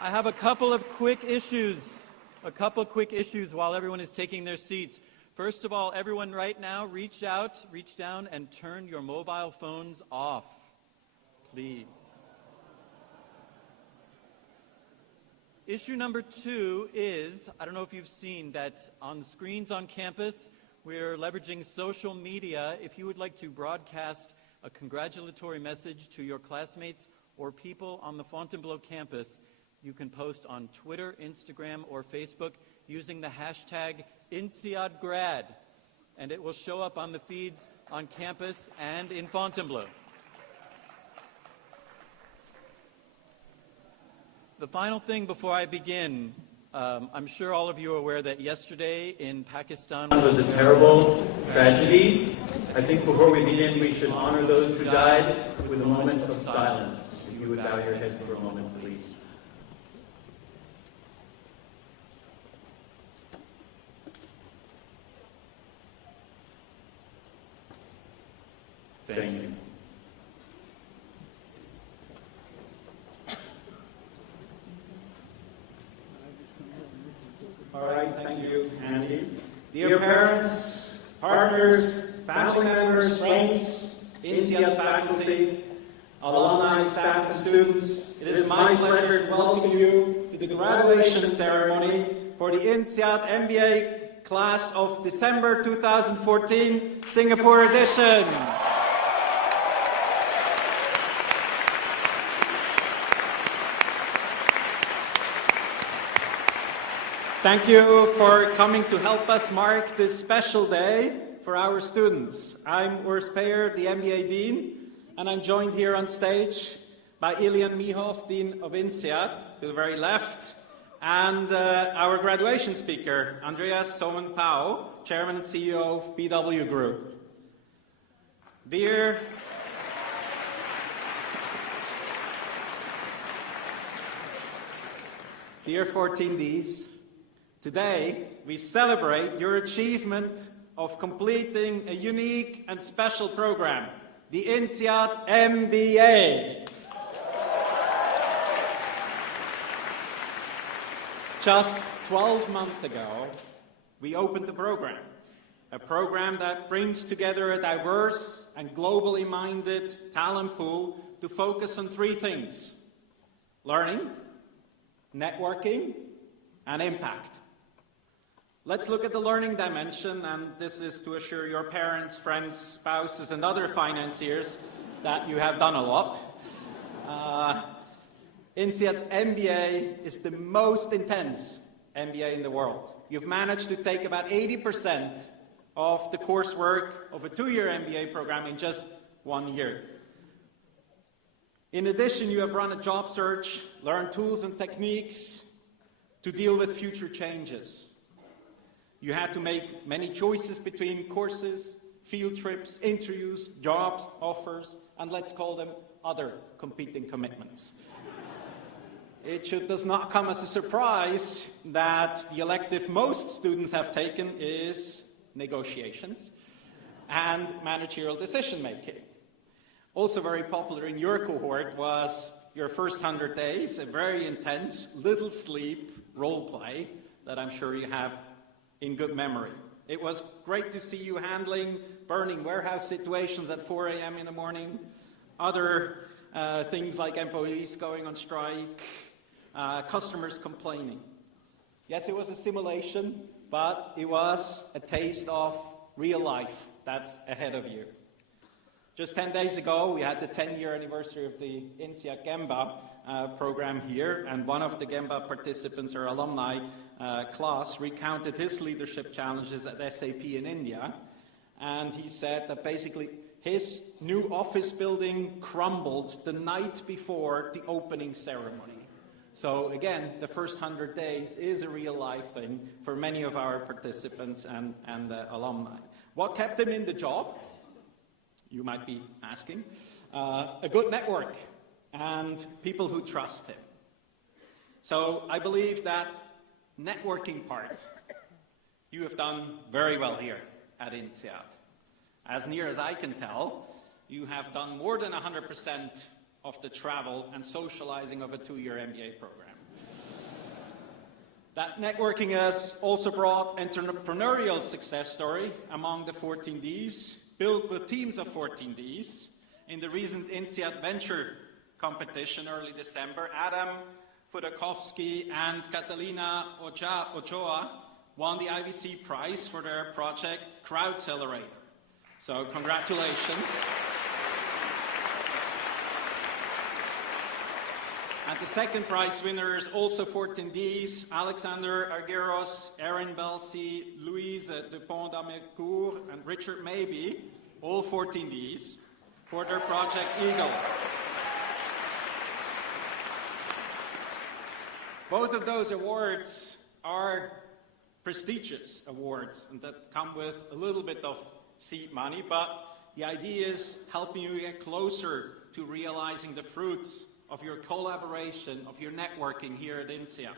I have a couple of quick issues while everyone is taking their seats. First of all, everyone right now, reach down and turn your mobile phones off, please. Issue number 2 is, I don't know if you've seen that on screens on campus, we're leveraging social media. If you would like to broadcast a congratulatory message to your classmates or people on the Fontainebleau campus, you can post on Twitter, Instagram, or Facebook using the hashtag INSEAD, and it will show up on the feeds on campus and in Fontainebleau. The final thing before I begin, I'm sure all of you are aware that yesterday in Pakistan was a terrible tragedy. I think before we begin, we should honor those who died with a moment of silence. If you would bow your heads for a moment, please. Thank you. All right, thank you, Andy. Dear parents, partners, family members, friends, INSEAD faculty, alumni, staff, and students, it is my pleasure to welcome you to the graduation ceremony for the INSEAD MBA class of December 2014, Singapore edition. Thank you for coming to help us mark this special day for our students. I'm Urs Peyer, the MBA Dean, and I'm joined here on stage by Ilian Mihov, Dean of INSEAD, to the very left, and our graduation speaker, Andreas Somen Pao, Chairman and CEO of BW Group. Dear Dear 14Ds, today, we celebrate your achievement of completing a unique and special program, the INSEAD MBA. Just 12 months ago, we opened the program, a program that brings together a diverse and globally minded talent pool to focus on 3 things: learning, networking, and impact. Let's look at the learning dimension, and this is to assure your parents, friends, spouses, and other financiers that you have done a lot. INSEAD's MBA is the most intense MBA in the world. You've managed to take about 80% of the coursework of a 2-year MBA program in just 1 year. In addition, you have run a job search, learned tools and techniques to deal with future changes. You had to make many choices between courses, field trips, interviews, jobs, offers, and let's call them other competing commitments. It does not come as a surprise that the elective most students have taken is negotiations and managerial decision-making. Also very popular in your cohort was your first 100 days, a very intense, little sleep role play that I'm sure you have in good memory. It was great to see you handling burning warehouse situations at 4 a.m. in the morning, other things like employees going on strike, customers complaining. Yes, it was a simulation, but it was a taste of real life that's ahead of you. Just 10 days ago, we had the 10-year anniversary of the INSEAD Gemba program here, and one of the Gemba participants, or alumni class, recounted his leadership challenges at SAP in India, and he said that basically his new office building crumbled the night before the opening ceremony. So again, the first 100 days is a real-life thing for many of our participants and alumni. What kept him in the job? You might be asking. A good network and people who trust him. So I believe that networking part, you have done very well here at INSEAD. As near as I can tell, you have done more than 100% of the travel and socializing of a 2-year MBA program. That networking has also brought entrepreneurial success story among the 14 Ds, built with teams of 14 Ds. In the recent INSEAD Venture competition early December, Adam Fudakovsky and Catalina Ochoa won the IVC prize for their project Crowdcelerator. So congratulations. And the second prize winners, also 14 Ds, Alexander Argueros, Erin Belsi, Louise Dupont d'Amercourt, and Richard Maybe, all 14 Ds, for their project Eagle. Both of those awards are prestigious awards and that come with a little bit of seed money, but the idea is helping you get closer to realizing the fruits of your collaboration, of your networking here at INSEAD.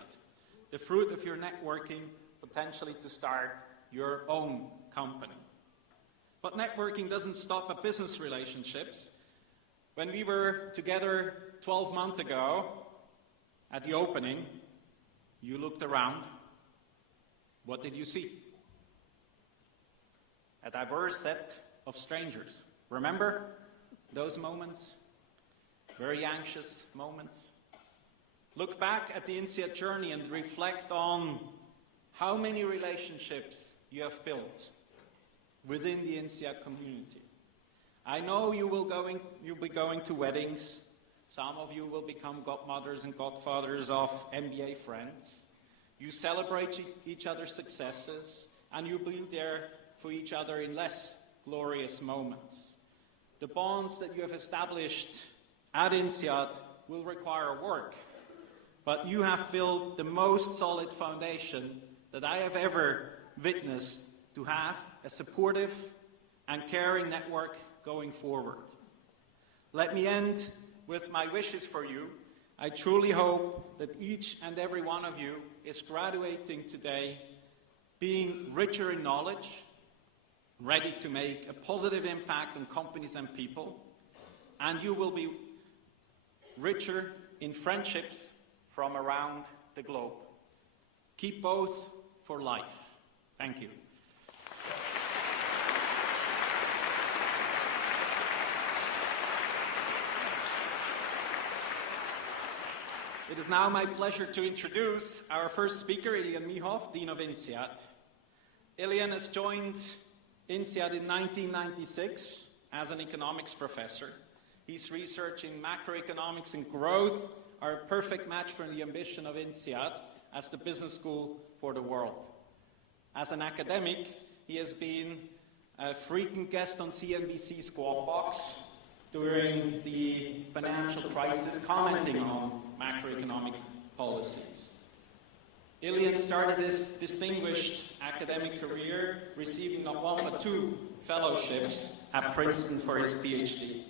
The fruit of your networking, potentially to start your own company. But networking doesn't stop at business relationships. When we were together 12 months ago at the opening, you looked around. What did you see? A diverse set of strangers. Remember those moments? Very anxious moments. Look back at the INSEAD journey and reflect on how many relationships you have built within the INSEAD community. I know you'll be going to weddings. Some of you will become godmothers and godfathers of MBA friends. You celebrate each other's successes, and you be there for each other in less glorious moments. The bonds that you have established at INSEAD will require work, but you have built the most solid foundation that I have ever witnessed to have a supportive and caring network going forward. Let me end with my wishes for you. I truly hope that each and every one of you is graduating today being richer in knowledge, ready to make a positive impact on companies and people, and you will be richer in friendships from around the globe. Keep both for life. Thank you. It is now my pleasure to introduce our first speaker, Ilian Mihov, Dean of INSEAD. Ilian has joined INSEAD in 1996 as an economics professor. His research in macroeconomics and growth are a perfect match for the ambition of INSEAD as the business school for the world. As an academic, he has been a frequent guest on CNBC's Squawk Box during the financial crisis, commenting on macroeconomic policies. Ilian started this distinguished academic career, receiving not one but 2 fellowships at Princeton for his PhD.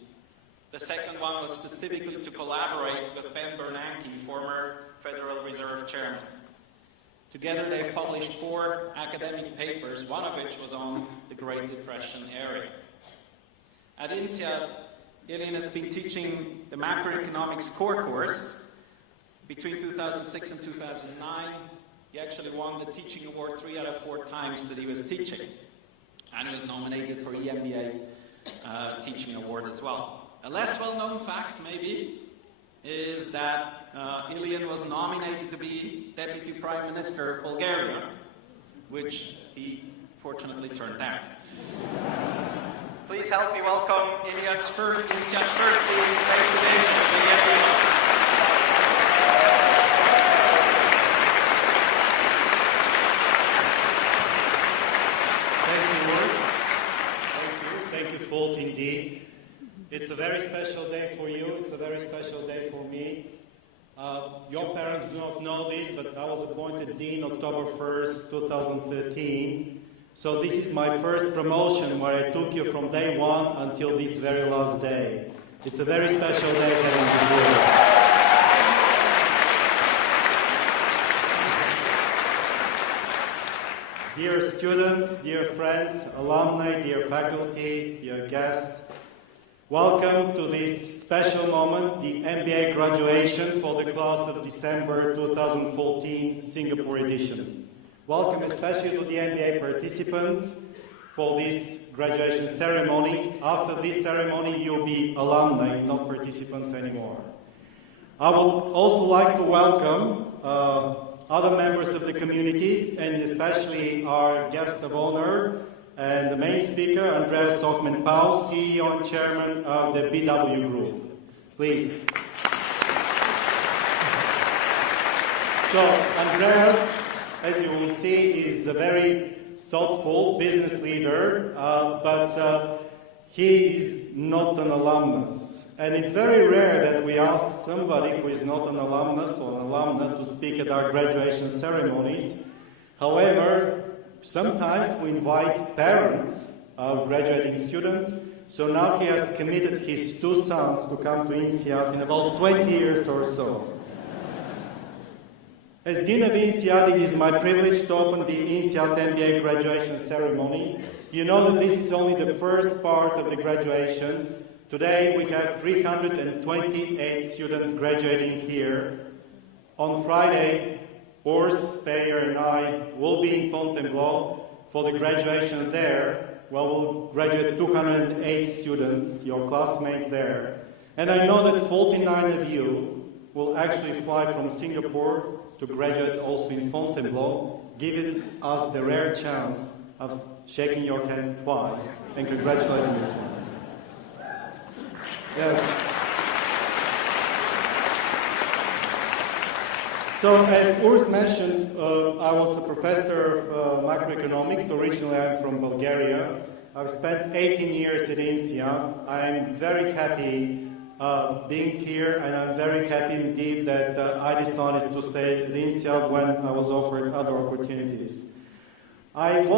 The second one was specifically to collaborate with Ben Bernanke, former Federal Reserve Chairman. Together they've published 4 academic papers, one of which was on the Great Depression era. At INSEAD, Ilian has been teaching the macroeconomics core course. Between 2006 and 2009, he actually won the teaching award 3 out of 4 times that he was teaching. And he was nominated for EMBA teaching award as well. A less well-known fact, maybe, is that Ilian was nominated to be Deputy Prime Minister of Bulgaria, which he fortunately turned down. Please help me welcome INSEAD's first Dean based in Asia, Ilian Mihov. Thank you, 14D. It's a very special day for you. It's a very special day for me. Your parents do not know this, but I was appointed Dean October 1st, 2013. So this is my first promotion where I took you from day 1 until this very last day. It's a very special day having you here. Dear students, dear friends, alumni, dear faculty, dear guests, welcome to this special moment, the MBA graduation for the class of December 2014 Singapore edition. Welcome especially to the MBA participants for this graduation ceremony. After this ceremony, you'll be alumni, not participants anymore. I would also like to welcome other members of the community, and especially our guest of honor and the main speaker, Andreas Hochman-Pau, CEO and Chairman of the BW Group. Please. So, Andreas, as you will see, is a very thoughtful business leader, but he is not an alumnus. And it's very rare that we ask somebody who is not an alumnus or an alumna to speak at our graduation ceremonies. However, sometimes we invite parents of graduating students, so now he has committed his 2 sons to come to INSEAD in about 20 years or so. As Dean of INSEAD, it is my privilege to open the INSEAD MBA graduation ceremony. You know that this is only the first part of the graduation. Today we have 328 students graduating here. On Friday, Urs, Speyer, and I will be in Fontainebleau for the graduation there. Well, we'll graduate 208 students, your classmates there. And I know that 49 of you will actually fly from Singapore to graduate also in Fontainebleau, giving us the rare chance of shaking your hands twice and congratulating you twice. Yes. So, as Urs mentioned, I was a professor of macroeconomics. Originally, I'm from Bulgaria. I've spent 18 years at INSEAD. I'm very happy being here, and I'm very happy indeed that I decided to stay at INSEAD when I was offered other opportunities. I'm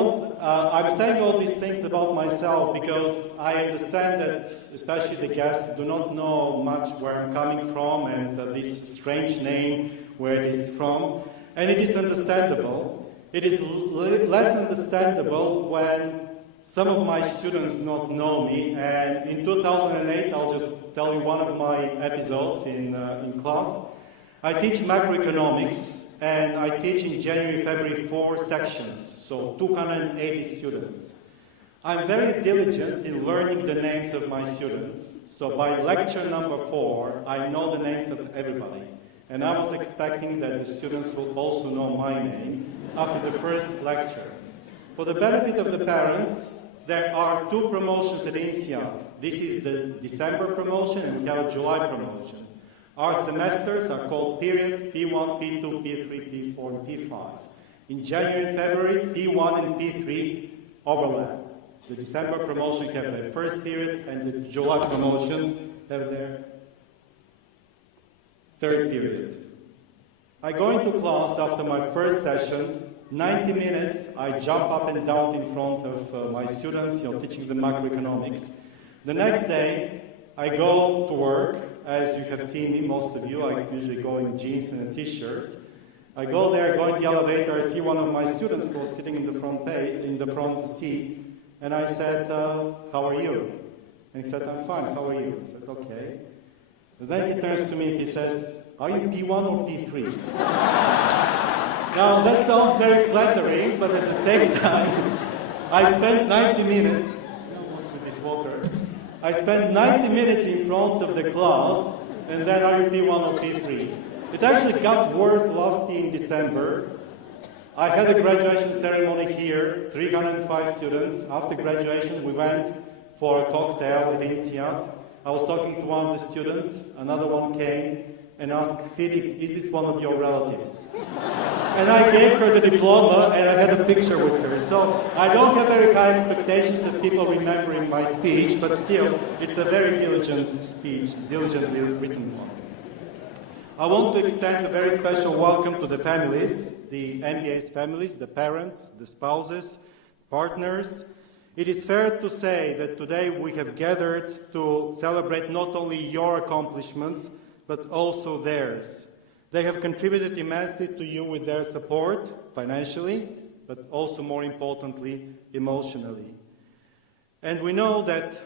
saying all these things about myself because I understand that, especially the guests, do not know much where I'm coming from and this strange name, where it is from, and it is understandable. It is less understandable when some of my students do not know me, and in 2008, I'll just tell you one of my episodes in class. I teach macroeconomics, and I teach in January, February 4 sections, so 280 students. I'm very diligent in learning the names of my students, so by lecture number 4, I know the names of everybody. And I was expecting that the students would also know my name after the first lecture. For the benefit of the parents, there are 2 promotions at INSEAD. This is the December promotion and we have a July promotion. Our semesters are called periods P1, P2, P3, P4, and P5. In January and February, P1 and P3 overlap. The December promotion have their first period and the July promotion have their third period. I go into class after my first session, 90 minutes, I jump up and down in front of my students, teaching them macroeconomics. The next day, I go to work. As you have seen me, most of you, I usually go in jeans and a t-shirt. I go there, go in the elevator, I see one of my students who was sitting in the front seat, and I said, how are you? And he said, I'm fine, how are you? I said, okay. Then he turns to me and he says, are you P1 or P3? Now that sounds very flattering, but at the same time, I spent 90 minutes, with this water, I spent 90 minutes in front of the class, and then are you P1 or P3? It actually got worse last year in December. I had a graduation ceremony here, 305 students. After graduation, we went for a cocktail at INSEAD. I was talking to one of the students, another one came and asked, Philip, is this one of your relatives? And I gave her the diploma and I had a picture with her. So I don't have very high expectations of people remembering my speech, but still, it's a very diligent speech, diligently written one. I want to extend a very special welcome to the families, the MBA's families, the parents, the spouses, partners. It is fair to say that today we have gathered to celebrate not only your accomplishments, but also theirs. They have contributed immensely to you with their support, financially, but also more importantly, emotionally. And we know that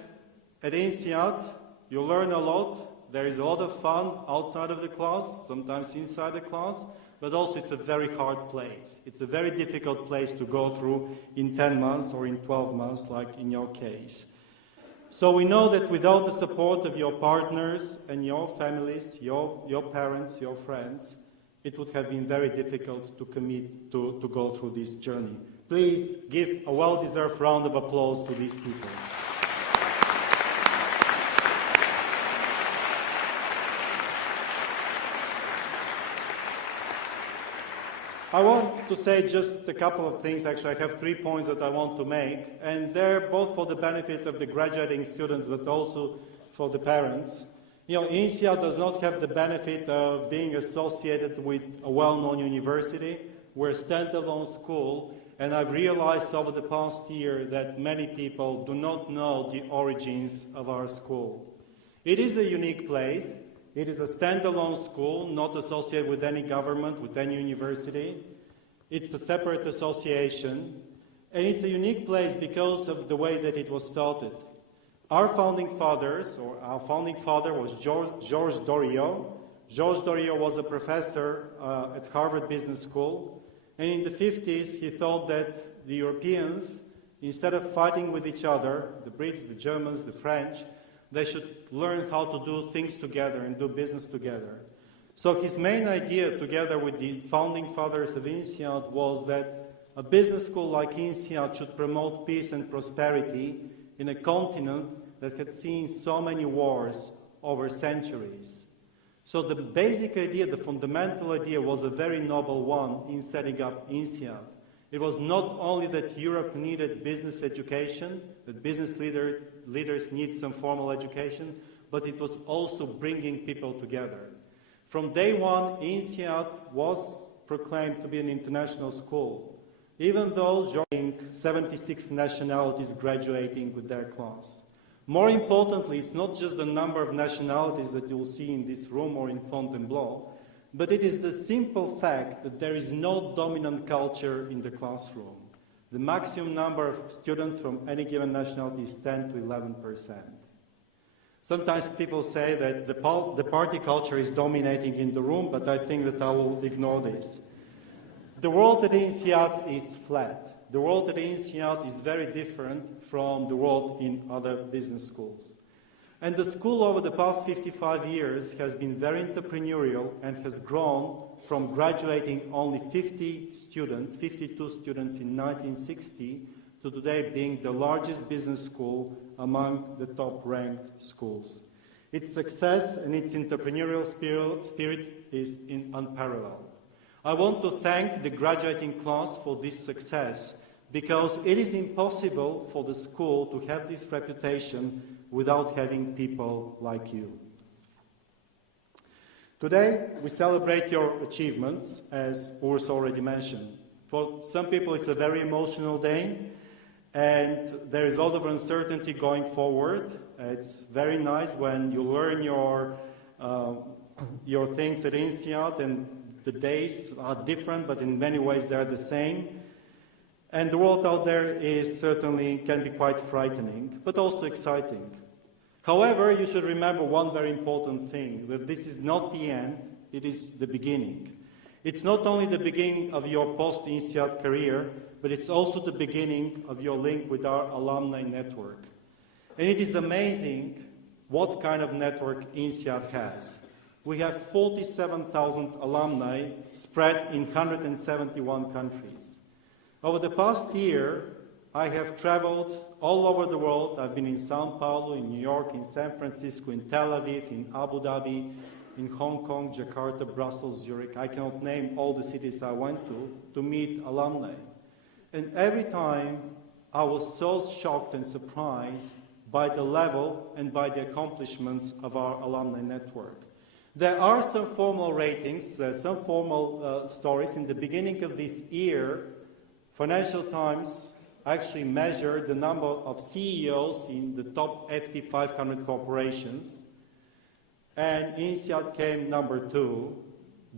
at INSEAD, you learn a lot, There is a lot of fun outside of the class, sometimes inside the class, but also it's a very hard place. It's a very difficult place to go through in 10 months or in 12 months, like in your case. So we know that without the support of your partners and your families, your parents, your friends, it would have been very difficult to commit to go through this journey. Please give a well-deserved round of applause to these people. I want to say just a couple of things. Actually, I have 3 points that I want to make, and they're both for the benefit of the graduating students, but also for the parents. You know, INSEAD does not have the benefit of being associated with a well-known university. We're a standalone school, and I've realized over the past year that many people do not know the origins of our school. It is a unique place. It is a standalone school, not associated with any government, with any university. It's a separate association, and it's a unique place because of the way that it was started. Our founding father was Georges Doriot. Georges Doriot was a professor at Harvard Business School, and in the 50s he thought that the Europeans, instead of fighting with each other, the Brits, the Germans, the French, they should learn how to do things together and do business together. So his main idea, together with the founding fathers of INSEAD, was that a business school like INSEAD should promote peace and prosperity in a continent that had seen so many wars over centuries. So the basic idea, the fundamental idea, was a very noble one in setting up INSEAD. It was not only that Europe needed business education, that business leaders need some formal education, but it was also bringing people together. From day one, INSEAD was proclaimed to be an international school, even though 76 nationalities graduating with their class. More importantly, it's not just the number of nationalities that you will see in this room or in Fontainebleau, but it is the simple fact that there is no dominant culture in the classroom. The maximum number of students from any given nationality is 10 to 11%. Sometimes people say that the party culture is dominating in the room, but I think that I will ignore this. The world at INSEAD is flat. The world at INSEAD is very different from the world in other business schools. And the school over the past 55 years has been very entrepreneurial and has grown from graduating only 52 students in 1960 to today being the largest business school among the top-ranked schools. Its success and its entrepreneurial spirit is unparalleled. I want to thank the graduating class for this success because it is impossible for the school to have this reputation without having people like you. Today, we celebrate your achievements, as Urs already mentioned. For some people, it's a very emotional day, and there is a lot of uncertainty going forward. It's very nice when you learn your things at INSEAD, and the days are different, but in many ways they are the same. And the world out there can be quite frightening, but also exciting. However, you should remember one very important thing, that this is not the end, it is the beginning. It's not only the beginning of your post-INSEAD career, but it's also the beginning of your link with our alumni network. And it is amazing what kind of network INSEAD has. We have 47,000 alumni spread in 171 countries. Over the past year, I have traveled all over the world. I've been in Sao Paulo, in New York, in San Francisco, in Tel Aviv, in Abu Dhabi, in Hong Kong, Jakarta, Brussels, Zurich. I cannot name all the cities I went to meet alumni. And every time I was so shocked and surprised by the level and by the accomplishments of our alumni network. There are some formal ratings, some formal stories. In the beginning of this year, Financial Times actually measured the number of CEOs in the top FT 500 corporations, and INSEAD came number 2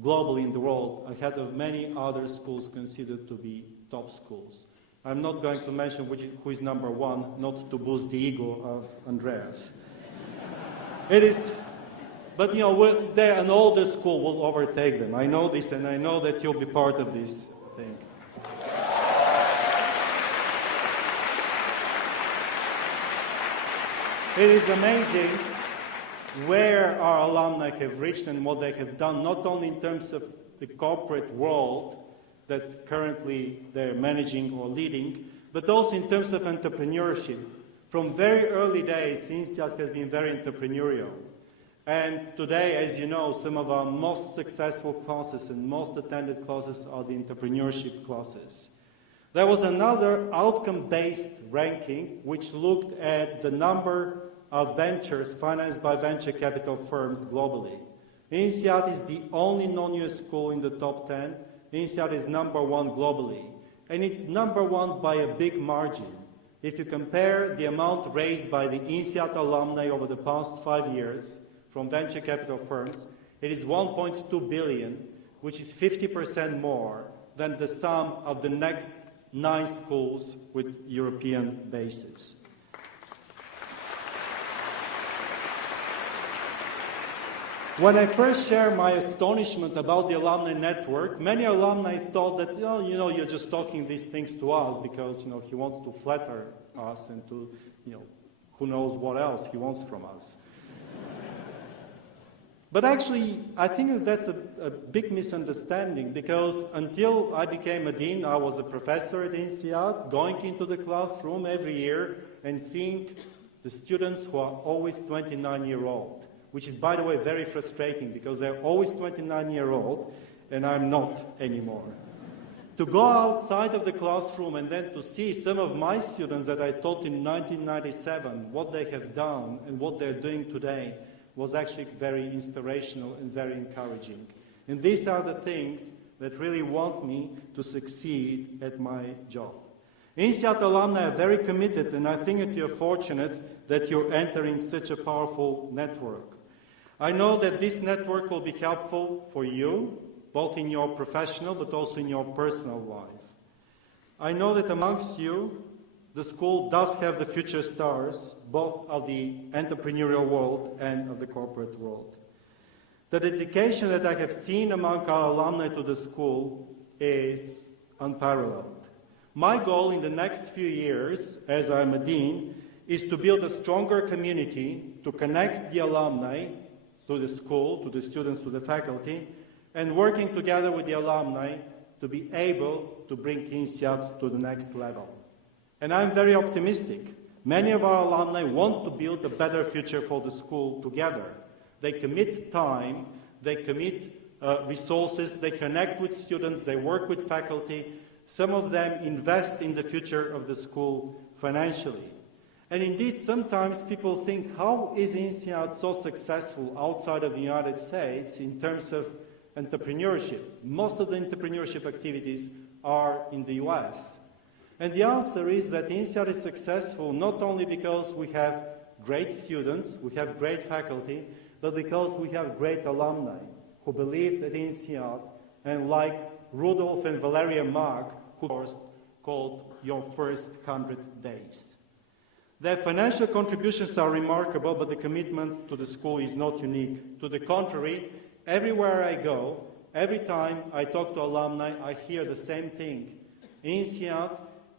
globally in the world, ahead of many other schools considered to be top schools. I'm not going to mention who is number 1, not to boost the ego of Andreas. It But you know, an older school will overtake them. I know this, and I know that you'll be part of this thing. It is amazing where our alumni have reached and what they have done, not only in terms of the corporate world that currently they're managing or leading, but also in terms of entrepreneurship. From very early days, INSEAD has been very entrepreneurial. And today, as you know, some of our most successful classes and most attended classes are the entrepreneurship classes. There was another outcome-based ranking which looked at the number of ventures financed by venture capital firms globally. INSEAD is the only non-US school in the top 10. INSEAD is number 1 globally. And it's number 1 by a big margin. If you compare the amount raised by the INSEAD alumni over the past 5 years from venture capital firms, it is 1.2 billion, which is 50% more than the sum of the next 9 schools with European bases. When I first shared my astonishment about the alumni network, many alumni thought that, oh, you know, you're just talking these things to us because, you know, he wants to flatter us and to, you know, who knows what else he wants from us. But actually, I think that that's a big misunderstanding because until I became a dean, I was a professor at INSEAD, going into the classroom every year and seeing the students who are always 29-year-old. Which is, by the way, very frustrating because they're always 29-year-old and I'm not anymore. To go outside of the classroom and then to see some of my students that I taught in 1997, what they have done and what they're doing today was actually very inspirational and very encouraging. And these are the things that really want me to succeed at my job. INSEAD alumni are very committed, and I think that you're fortunate that you're entering such a powerful network. I know that this network will be helpful for you, both in your professional but also in your personal life. I know that amongst you, the school does have the future stars, both of the entrepreneurial world and of the corporate world. The dedication that I have seen among our alumni to the school is unparalleled. My goal in the next few years, as I'm a dean, is to build a stronger community to connect the alumni to the school, to the students, to the faculty, and working together with the alumni to be able to bring INSEAD to the next level. And I'm very optimistic. Many of our alumni want to build a better future for the school together. They commit time, they commit resources, they connect with students, they work with faculty. Some of them invest in the future of the school financially. And indeed, sometimes people think, how is INSEAD so successful outside of the United States in terms of entrepreneurship? Most of the entrepreneurship activities are in the US. And the answer is that INSEAD is successful not only because we have great students, we have great faculty, but because we have great alumni who believed at INSEAD and like Rudolf and Valeria Mark, who first called Your First 100 Days. Their financial contributions are remarkable, but the commitment to the school is not unique. To the contrary, everywhere I go, every time I talk to alumni, I hear the same thing. INSEAD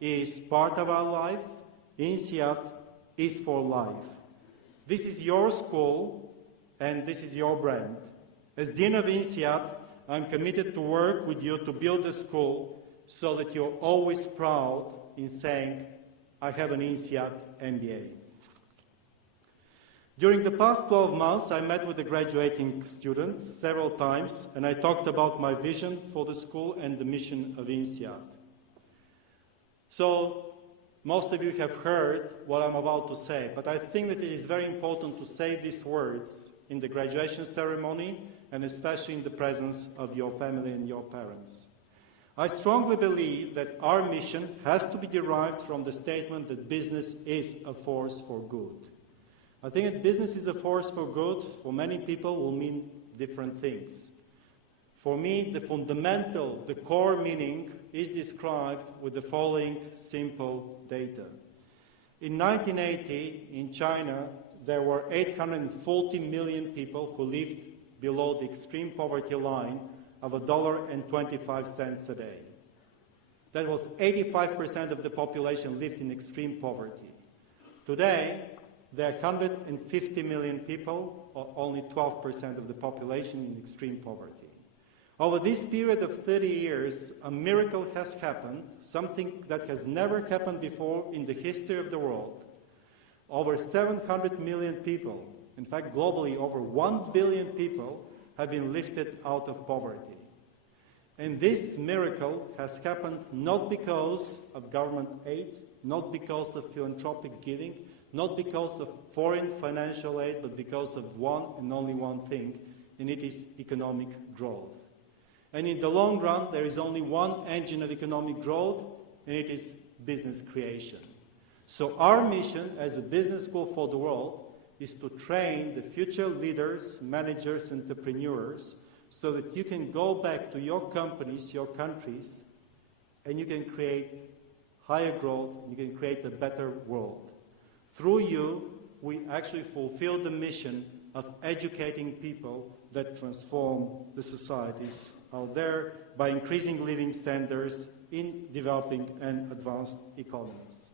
is part of our lives. INSEAD is for life. This is your school, and this is your brand. As Dean of INSEAD, I'm committed to work with you to build a school so that you're always proud in saying, I have an INSEAD MBA. During the past 12 months, I met with the graduating students several times, and I talked about my vision for the school and the mission of INSEAD. So, most of you have heard what I'm about to say, but I think that it is very important to say these words in the graduation ceremony, and especially in the presence of your family and your parents. I strongly believe that our mission has to be derived from the statement that business is a force for good. I think that business is a force for good, for many people, will mean different things. For me, the fundamental, the core meaning is described with the following simple data. In 1980, in China, there were 840 million people who lived below the extreme poverty line of $1.25 a day. That was 85% of the population lived in extreme poverty. Today, there are 150 million people, or only 12% of the population in extreme poverty. Over this period of 30 years, a miracle has happened, something that has never happened before in the history of the world. Over 700 million people, in fact globally over 1 billion people, have been lifted out of poverty. And this miracle has happened not because of government aid, not because of philanthropic giving, not because of foreign financial aid, but because of one and only one thing, and it is economic growth. And in the long run, there is only one engine of economic growth, and it is business creation. So our mission as a business school for the world is to train the future leaders, managers, entrepreneurs, so that you can go back to your companies, your countries, and you can create higher growth, you can create a better world. Through you, we actually fulfill the mission of educating people that transform the societies out there by increasing living standards in developing and advanced economies.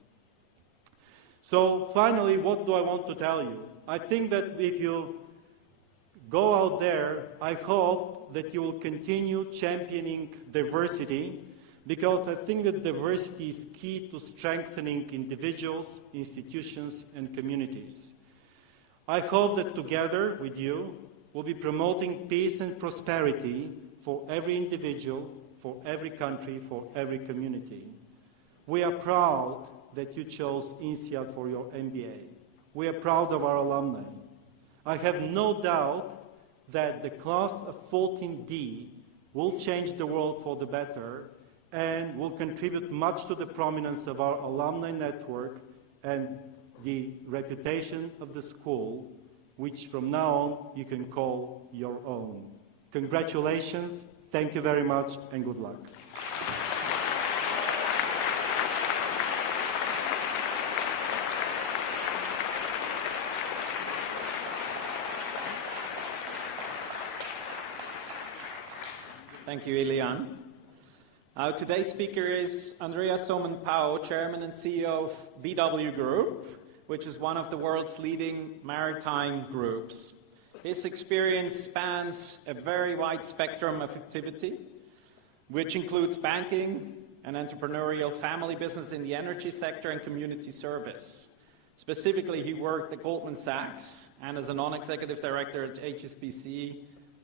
So finally, what do I want to tell you? I think that if you go out there, I hope that you will continue championing diversity, because I think that diversity is key to strengthening individuals, institutions, and communities. I hope that together with you, we'll be promoting peace and prosperity for every individual, for every country, for every community. We are proud that you chose INSEAD for your MBA. We are proud of our alumni. I have no doubt that the class of 14D will change the world for the better and will contribute much to the prominence of our alumni network and the reputation of the school, which from now on you can call your own. Congratulations, thank you very much, and good luck. Thank you, Ilian. Today's speaker is Andreas Sohmen-Pao, Chairman and CEO of BW Group, which is one of the world's leading maritime groups. His experience spans a very wide spectrum of activity, which includes banking and entrepreneurial family business in the energy sector and community service. Specifically, he worked at Goldman Sachs and as a non-executive director at HSBC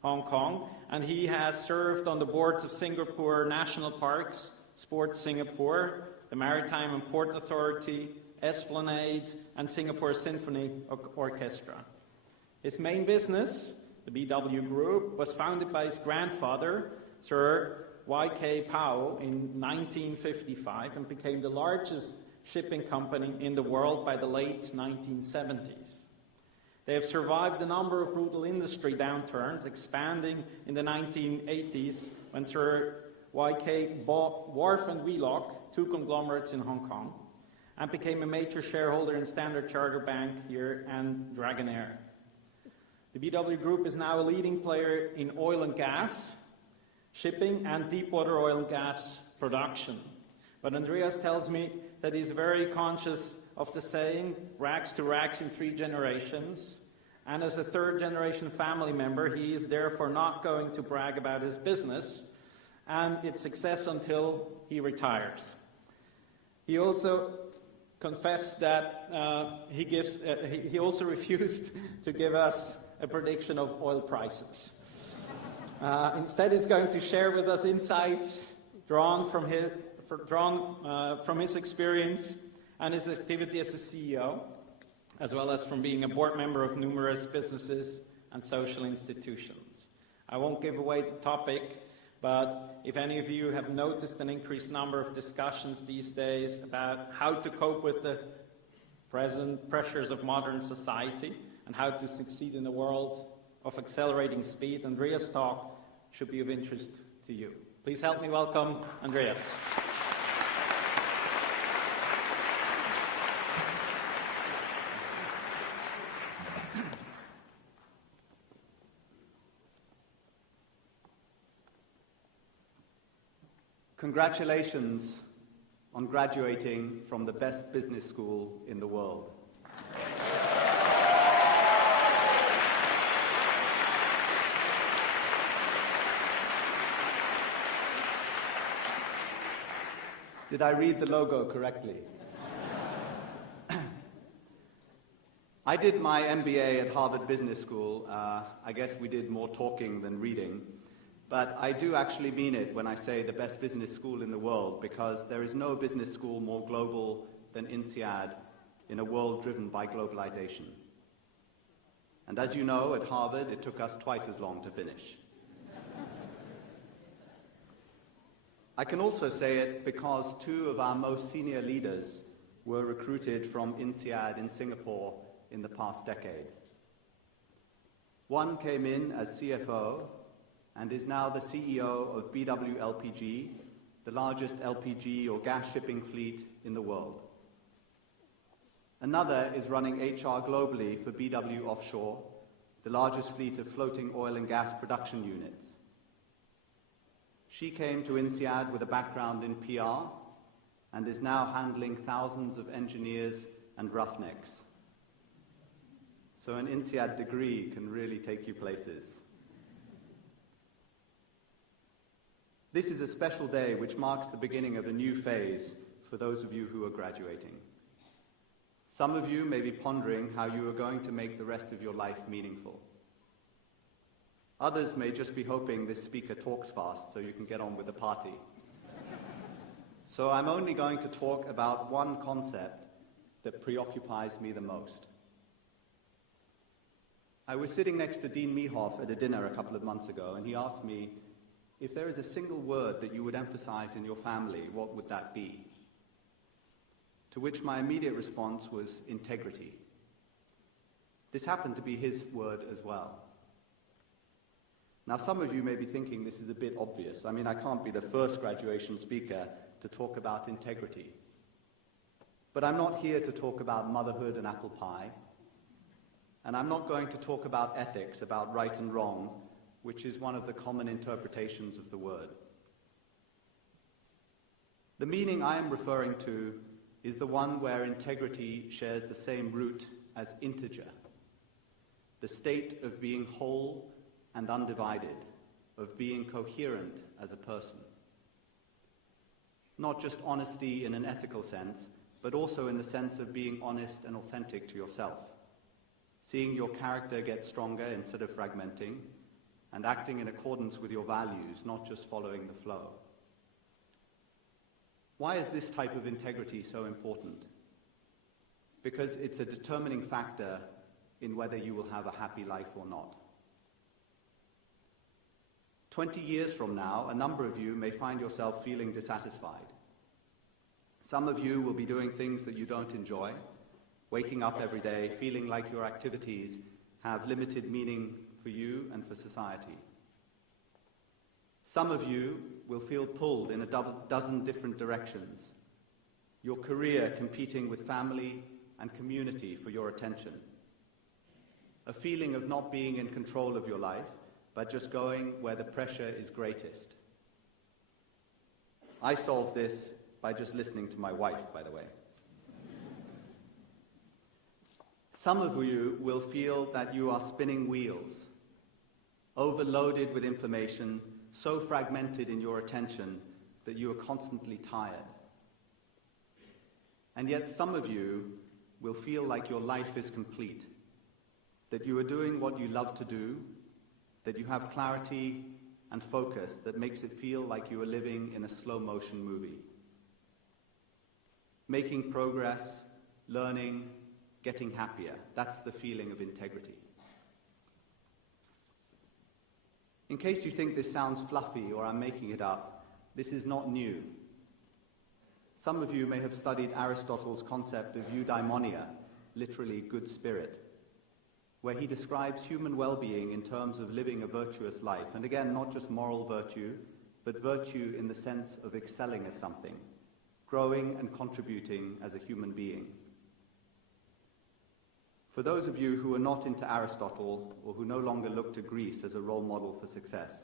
Hong Kong, and he has served on the boards of Singapore National Parks, Sports Singapore, the Maritime and Port Authority, Esplanade, and Singapore Symphony Orchestra. His main business, the BW Group, was founded by his grandfather, Sir Y.K. Pao, in 1955 and became the largest shipping company in the world by the late 1970s. They have survived a number of brutal industry downturns, expanding in the 1980s when Sir Y.K. bought Wharf and Wheelock, two conglomerates in Hong Kong, and became a major shareholder in Standard Chartered Bank here and Dragonair. The BW Group is now a leading player in oil and gas, shipping, and deepwater oil and gas production. But Andreas tells me that he's very conscious of the saying, rags to rags in 3 generations. And as a 3rd-generation family member, he is therefore not going to brag about his business and its success until he retires. He also confessed that he also refused to give us a prediction of oil prices. Instead, he's going to share with us insights drawn from his experience and his activity as a CEO, as well as from being a board member of numerous businesses and social institutions. I won't give away the topic, but if any of you have noticed an increased number of discussions these days about how to cope with the present pressures of modern society and how to succeed in a world of accelerating speed, Andreas' talk should be of interest to you. Please help me welcome Andreas. Congratulations on graduating from the best business school in the world. Did I read the logo correctly? I did my MBA at Harvard Business School. I guess we did more talking than reading. But I do actually mean it when I say the best business school in the world, because there is no business school more global than INSEAD in a world driven by globalization. And as you know, at Harvard, it took us twice as long to finish. I can also say it because two of our most senior leaders were recruited from INSEAD in Singapore in the past decade. One came in as CFO and is now the CEO of BW LPG, the largest LPG or gas shipping fleet in the world. Another is running HR globally for BW Offshore, the largest fleet of floating oil and gas production units. She came to INSEAD with a background in PR and is now handling thousands of engineers and roughnecks. So an INSEAD degree can really take you places. This is a special day which marks the beginning of a new phase for those of you who are graduating. Some of you may be pondering how you are going to make the rest of your life meaningful. Others may just be hoping this speaker talks fast so you can get on with the party. So I'm only going to talk about one concept that preoccupies me the most. I was sitting next to Dean Mehoff at a dinner a couple of months ago, and he asked me, if there is a single word that you would emphasize in your family, what would that be? To which my immediate response was integrity. This happened to be his word as well. Now, some of you may be thinking this is a bit obvious. I mean, I can't be the first graduation speaker to talk about integrity. But I'm not here to talk about motherhood and apple pie. And I'm not going to talk about ethics, about right and wrong, which is one of the common interpretations of the word. The meaning I am referring to is the one where integrity shares the same root as integer, the state of being whole and undivided, of being coherent as a person. Not just honesty in an ethical sense, but also in the sense of being honest and authentic to yourself, seeing your character get stronger instead of fragmenting, and acting in accordance with your values, not just following the flow. Why is this type of integrity so important? Because it's a determining factor in whether you will have a happy life or not. 20 years from now, a number of you may find yourself feeling dissatisfied. Some of you will be doing things that you don't enjoy, waking up every day feeling like your activities have limited meaning for you and for society. Some of you will feel pulled in a dozen different directions, your career competing with family and community for your attention, a feeling of not being in control of your life, but just going where the pressure is greatest. I solved this by just listening to my wife, by the way. Some of you will feel that you are spinning wheels, overloaded with information, so fragmented in your attention that you are constantly tired. And yet some of you will feel like your life is complete, that you are doing what you love to do, that you have clarity and focus that makes it feel like you are living in a slow-motion movie. Making progress, learning, getting happier, that's the feeling of integrity. In case you think this sounds fluffy or I'm making it up, this is not new. Some of you may have studied Aristotle's concept of eudaimonia, literally good spirit, where he describes human well-being in terms of living a virtuous life. And again, not just moral virtue, but virtue in the sense of excelling at something, growing and contributing as a human being. For those of you who are not into Aristotle or who no longer look to Greece as a role model for success,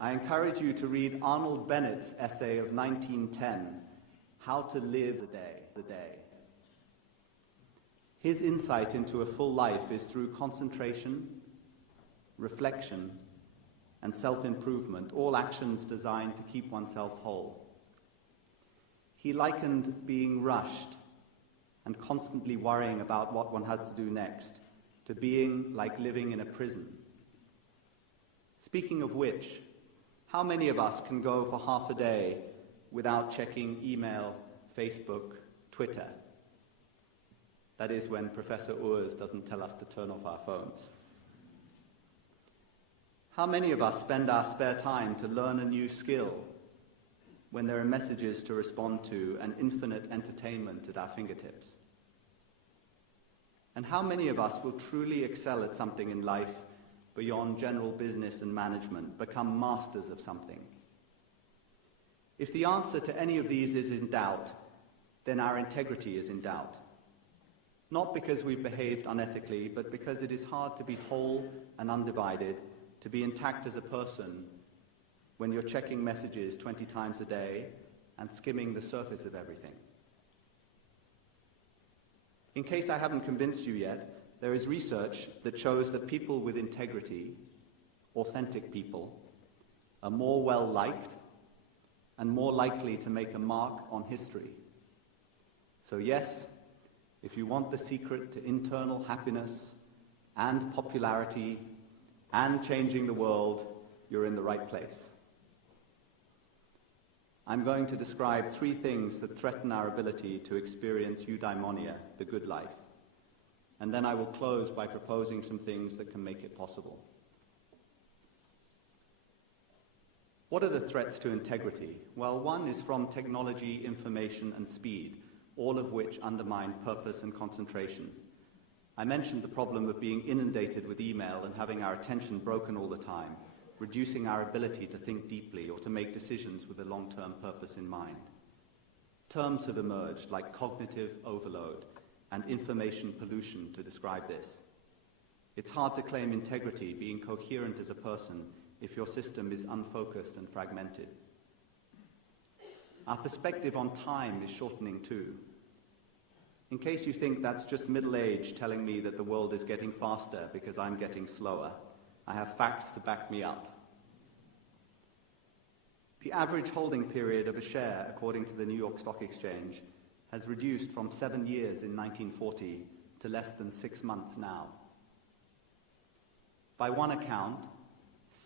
I encourage you to read Arnold Bennett's essay of 1910, How to Live the Day. His insight into a full life is through concentration, reflection, and self-improvement, all actions designed to keep oneself whole. He likened being rushed and constantly worrying about what one has to do next to being like living in a prison. Speaking of which, how many of us can go for half a day without checking email, Facebook, Twitter? That is when Professor Urs doesn't tell us to turn off our phones. How many of us spend our spare time to learn a new skill when there are messages to respond to and infinite entertainment at our fingertips? And how many of us will truly excel at something in life beyond general business and management, become masters of something? If the answer to any of these is in doubt, then our integrity is in doubt. Not because we've behaved unethically, but because it is hard to be whole and undivided, to be intact as a person when you're checking messages 20 times a day and skimming the surface of everything. In case I haven't convinced you yet, there is research that shows that people with integrity, authentic people, are more well-liked and more likely to make a mark on history. So yes, if you want the secret to internal happiness and popularity and changing the world, you're in the right place. I'm going to describe 3 things that threaten our ability to experience eudaimonia, the good life. And then I will close by proposing some things that can make it possible. What are the threats to integrity? Well, one is from technology, information, and speed, all of which undermine purpose and concentration. I mentioned the problem of being inundated with email and having our attention broken all the time, reducing our ability to think deeply or to make decisions with a long-term purpose in mind. Terms have emerged like cognitive overload and information pollution to describe this. It's hard to claim integrity, being coherent as a person, if your system is unfocused and fragmented. Our perspective on time is shortening too. In case you think that's just middle age telling me that the world is getting faster because I'm getting slower, I have facts to back me up. The average holding period of a share, according to the New York Stock Exchange, has reduced from 7 years in 1940 to less than 6 months now. By one account,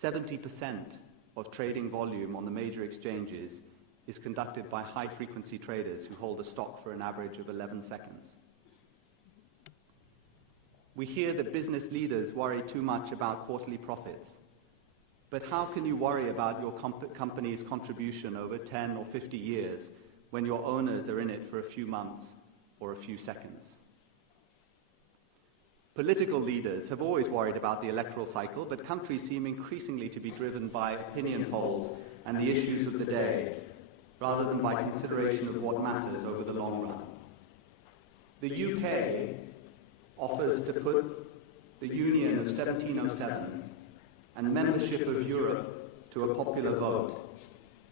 70% of trading volume on the major exchanges is conducted by high-frequency traders who hold a stock for an average of 11 seconds. We hear that business leaders worry too much about quarterly profits. But how can you worry about your company's contribution over 10 or 50 years when your owners are in it for a few months or a few seconds? Political leaders have always worried about the electoral cycle, but countries seem increasingly to be driven by opinion polls and the issues of the day, rather than by consideration of what matters over the long run. The UK offers to put the Union of 1707 and membership of Europe to a popular vote,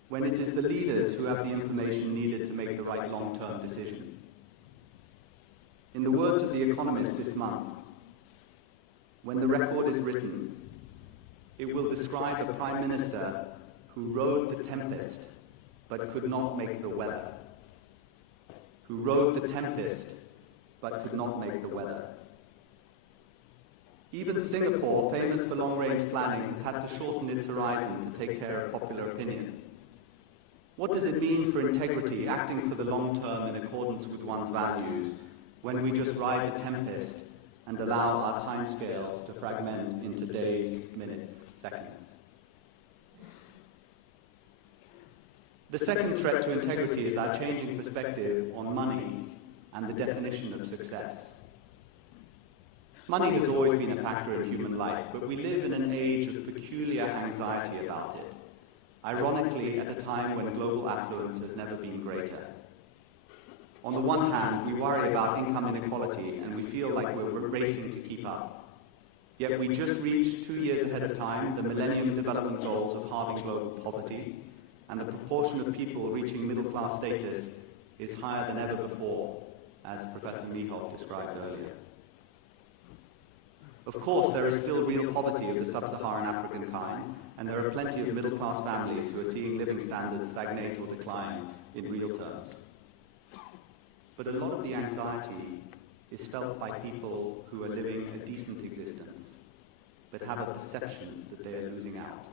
when it is the leaders who have the information needed to make the right long-term decision. In the words of The Economist this month, when the record is written, it will describe a prime minister who rode the tempest but could not make the weather. Who rode the tempest but could not make the weather. Even Singapore, famous for long-range planning, has had to shorten its horizon to take care of popular opinion. What does it mean for integrity, acting for the long term in accordance with one's values, when we just ride the tempest and allow our timescales to fragment into days, minutes, seconds? The second threat to integrity is our changing perspective on money and the definition of success. Money has always been a factor in human life, but we live in an age of peculiar anxiety about it, ironically at a time when global affluence has never been greater. On the one hand, we worry about income inequality and we feel like we're racing to keep up. Yet we just reached 2 years ahead of time the Millennium Development Goals of halving global poverty, and the proportion of people reaching middle-class status is higher than ever before, as Professor Niehoff described earlier. Of course, there is still real poverty of the sub-Saharan African kind, and there are plenty of middle-class families who are seeing living standards stagnate or decline in real terms. But a lot of the anxiety is felt by people who are living a decent existence, but have a perception that they are losing out.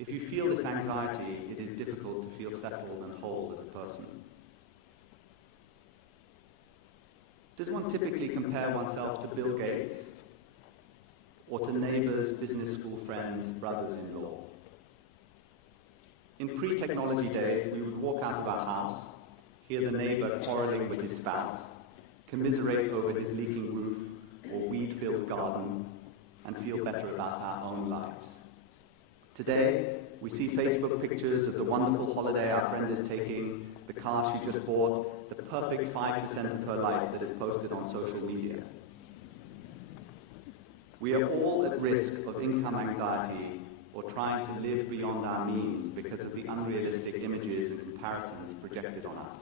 If you feel this anxiety, it is difficult to feel settled and whole as a person. Does one typically compare oneself to Bill Gates, or to neighbors, business school friends, brothers-in-law? In pre-technology days, we would walk out of our house, hear the neighbor quarreling with his spouse, commiserate over his leaking roof or weed-filled garden, and feel better about our own lives. Today, we see Facebook pictures of the wonderful holiday our friend is taking, the car she just bought, the perfect 5% of her life that is posted on social media. We are all at risk of income anxiety or trying to live beyond our means because of the unrealistic images and comparisons projected on us.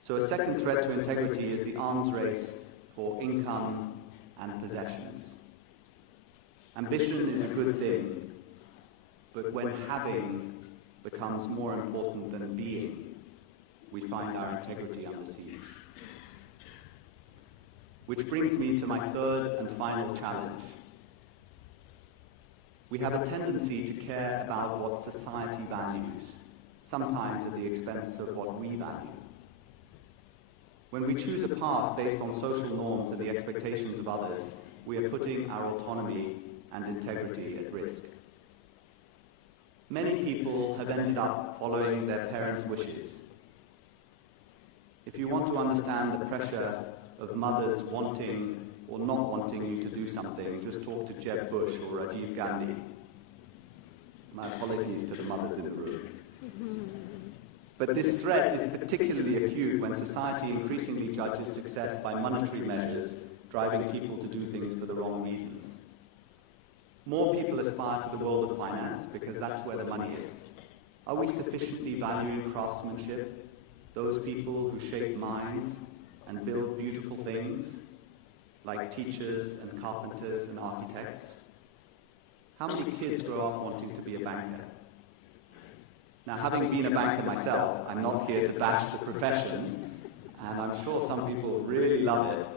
So a second threat to integrity is the arms race for income and possessions. Ambition is a good thing, but when having becomes more important than being, we find our integrity under siege. Which brings me to my third and final challenge. We have a tendency to care about what society values, sometimes at the expense of what we value. When we choose a path based on social norms and the expectations of others, we are putting our autonomy and integrity at risk. Many people have ended up following their parents' wishes. If you want to understand the pressure of mothers wanting or not wanting you to do something, just talk to Jeb Bush or Rajiv Gandhi. My apologies to the mothers in the room. But this threat is particularly acute when society increasingly judges success by monetary measures, driving people to do things for the wrong reasons. More people aspire to the world of finance because that's where the money is. Are we sufficiently valuing craftsmanship, those people who shape minds and build beautiful things, like teachers and carpenters and architects? How many kids grow up wanting to be a banker? Now, having been a banker myself, I'm not here to bash the profession, and I'm sure some people really love it,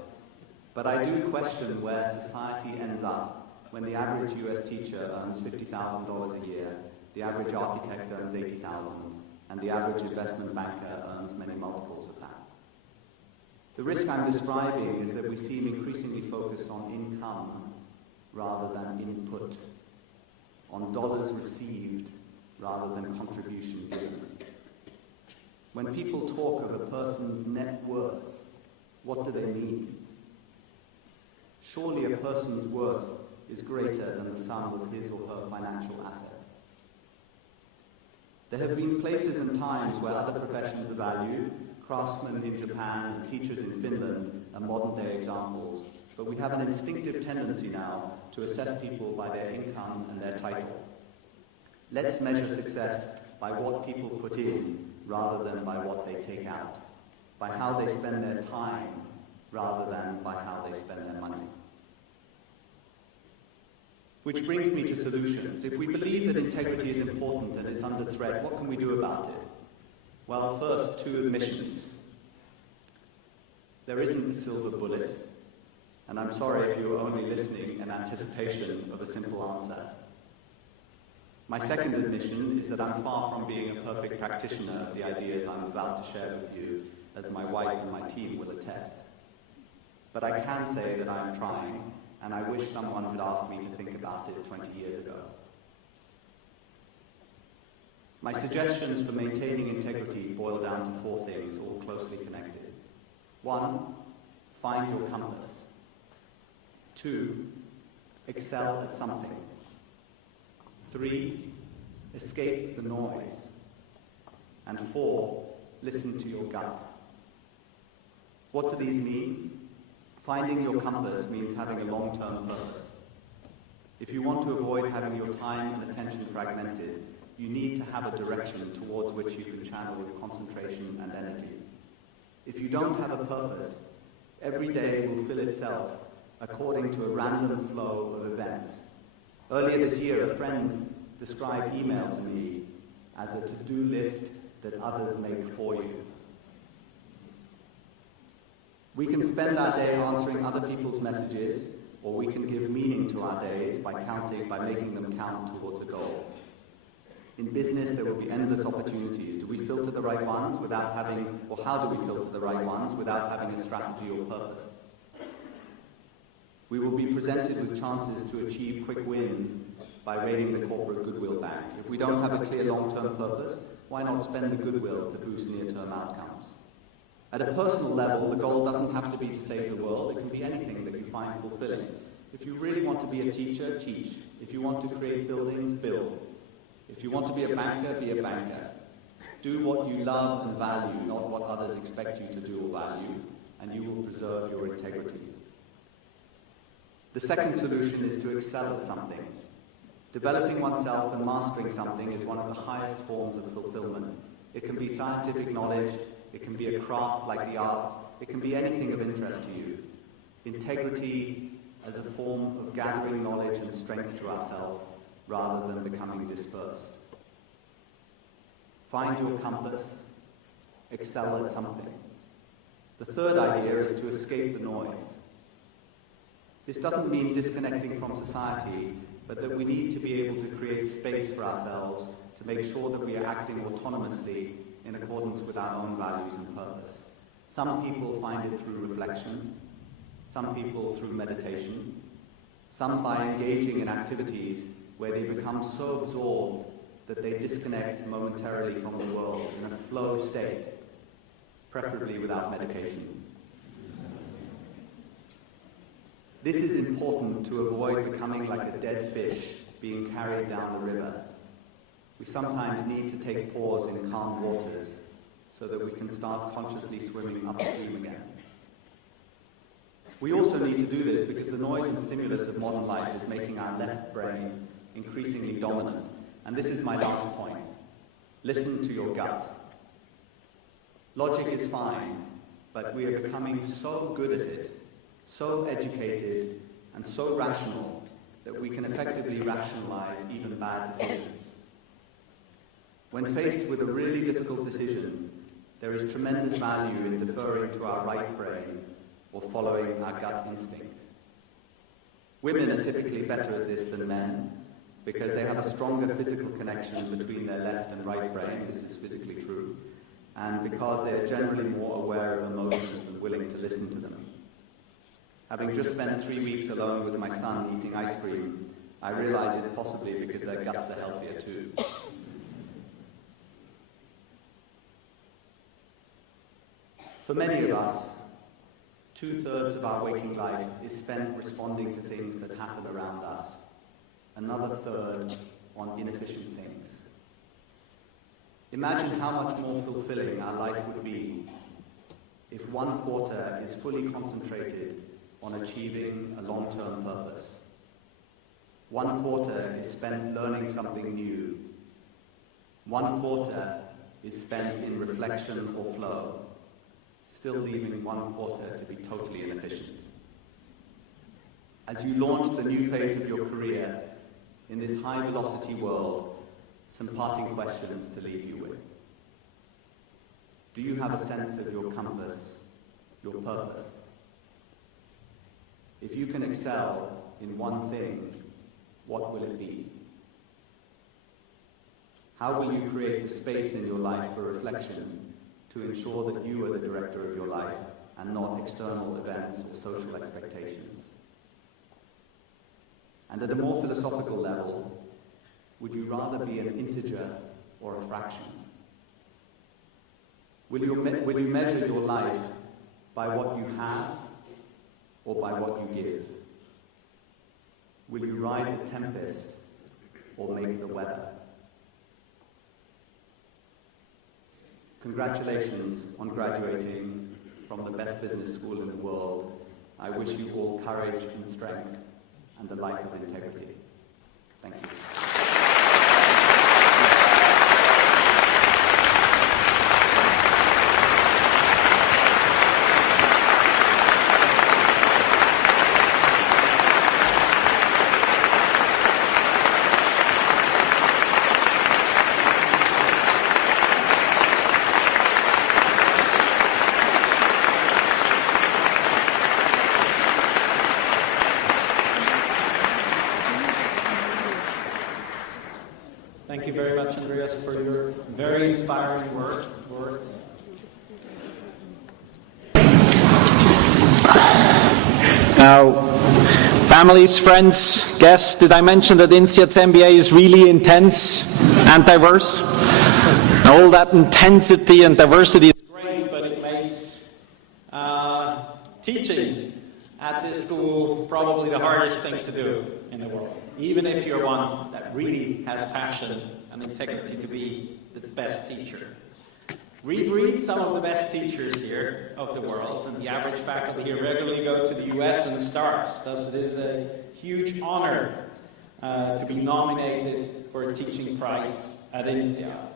but I do question where society ends up when the average US teacher earns $50,000 a year, the average architect earns $80,000, and the average investment banker earns many multiples of that. The risk I'm describing is that we seem increasingly focused on income rather than input, on dollars received rather than contribution given. When people talk of a person's net worth, what do they mean? Surely a person's worth is greater than the sum of his or her financial assets. There have been places and times where other professions are valued. Craftsmen in Japan and teachers in Finland are modern-day examples, but we have an instinctive tendency now to assess people by their income and their title. Let's measure success by what people put in rather than by what they take out, by how they spend their time rather than by how they spend their money. Which brings me to solutions. If we believe that integrity is important and it's under threat, what can we do about it? Well, first, two admissions. There isn't a silver bullet, and I'm sorry if you're only listening in anticipation of a simple answer. My second admission is that I'm far from being a perfect practitioner of the ideas I'm about to share with you, as my wife and my team will attest. But I can say that I am trying, and I wish someone had asked me to think about it 20 years ago. My suggestions for maintaining integrity boil down to four things, all closely connected. 1, find your compass. 2, excel at something. 3, escape the noise. And 4, listen to your gut. What do these mean? Finding your compass means having a long-term purpose. If you want to avoid having your time and attention fragmented, you need to have a direction towards which you can channel your concentration and energy. If you don't have a purpose, every day will fill itself according to a random flow of events. Earlier this year, a friend described email to me as a to-do list that others make for you. We can spend our day answering other people's messages, or we can give meaning to our days by making them count towards a goal. In business, there will be endless opportunities. Do we filter the right ones without having, or how do we filter the right ones without having a strategy or purpose? We will be presented with chances to achieve quick wins by raiding the corporate goodwill bank. If we don't have a clear long-term purpose, why not spend the goodwill to boost near-term outcomes? At a personal level, the goal doesn't have to be to save the world. It can be anything that you find fulfilling. If you really want to be a teacher, teach. If you want to create buildings, build. If you want to be a banker, be a banker. Do what you love and value, not what others expect you to do or value, and you will preserve your integrity. The second solution is to excel at something. Developing oneself and mastering something is one of the highest forms of fulfillment. It can be scientific knowledge, it can be a craft like the arts, it can be anything of interest to you. Integrity as a form of gathering knowledge and strength to ourselves rather than becoming dispersed. Find your compass, excel at something. The third idea is to escape the noise. This doesn't mean disconnecting from society, but that we need to be able to create space for ourselves to make sure that we are acting autonomously in accordance with our own values and purpose. Some people find it through reflection, some people through meditation, some by engaging in activities where they become so absorbed that they disconnect momentarily from the world in a flow state, preferably without medication. This is important to avoid becoming like a dead fish being carried down the river. We sometimes need to take pause in calm waters so that we can start consciously swimming upstream again. We also need to do this because the noise and stimulus of modern life is making our left brain increasingly dominant. And this is my last point. Listen to your gut. Logic is fine, but we are becoming so good at it, so educated, and so rational that we can effectively rationalize even bad decisions. When faced with a really difficult decision, there is tremendous value in deferring to our right brain or following our gut instinct. Women are typically better at this than men because they have a stronger physical connection between their left and right brain. This is physically true. And because they are generally more aware of emotions and willing to listen to them. Having just spent 3 weeks alone with my son eating ice cream, I realize it's possibly because their guts are healthier too. For many of us, 2/3 of our waking life is spent responding to things that happen around us, another third on inefficient things. Imagine how much more fulfilling our life would be if 1/4 is fully concentrated on achieving a long-term purpose. 1/4 is spent learning something new. 1/4 is spent in reflection or flow, still leaving 1/4 to be totally inefficient. As you launch the new phase of your career in this high-velocity world, some parting questions to leave you with. Do you have a sense of your compass, your purpose? If you can excel in one thing, what will it be? How will you create the space in your life for reflection to ensure that you are the director of your life and not external events or social expectations? And at a more philosophical level, would you rather be an integer or a fraction? Will you measure your life by what you have or by what you give? Will you ride the tempest or make the weather? Congratulations on graduating from the best business school in the world I wish you all courage and strength and a life of integrity. Thank you. Thank you very much, Andreas, for your very inspiring words. Now, families, friends, guests, did I mention that INSEAD's MBA is really intense and diverse? All that intensity and diversity is great, but it makes teaching at this school probably the hardest thing to do in the world, even if you're one that really has passion and integrity to be the best teacher. Read some of the best teachers here of the world, and the average faculty here regularly go to the US and the stars. Thus, it is a huge honor to be nominated for a teaching prize at INSEAD.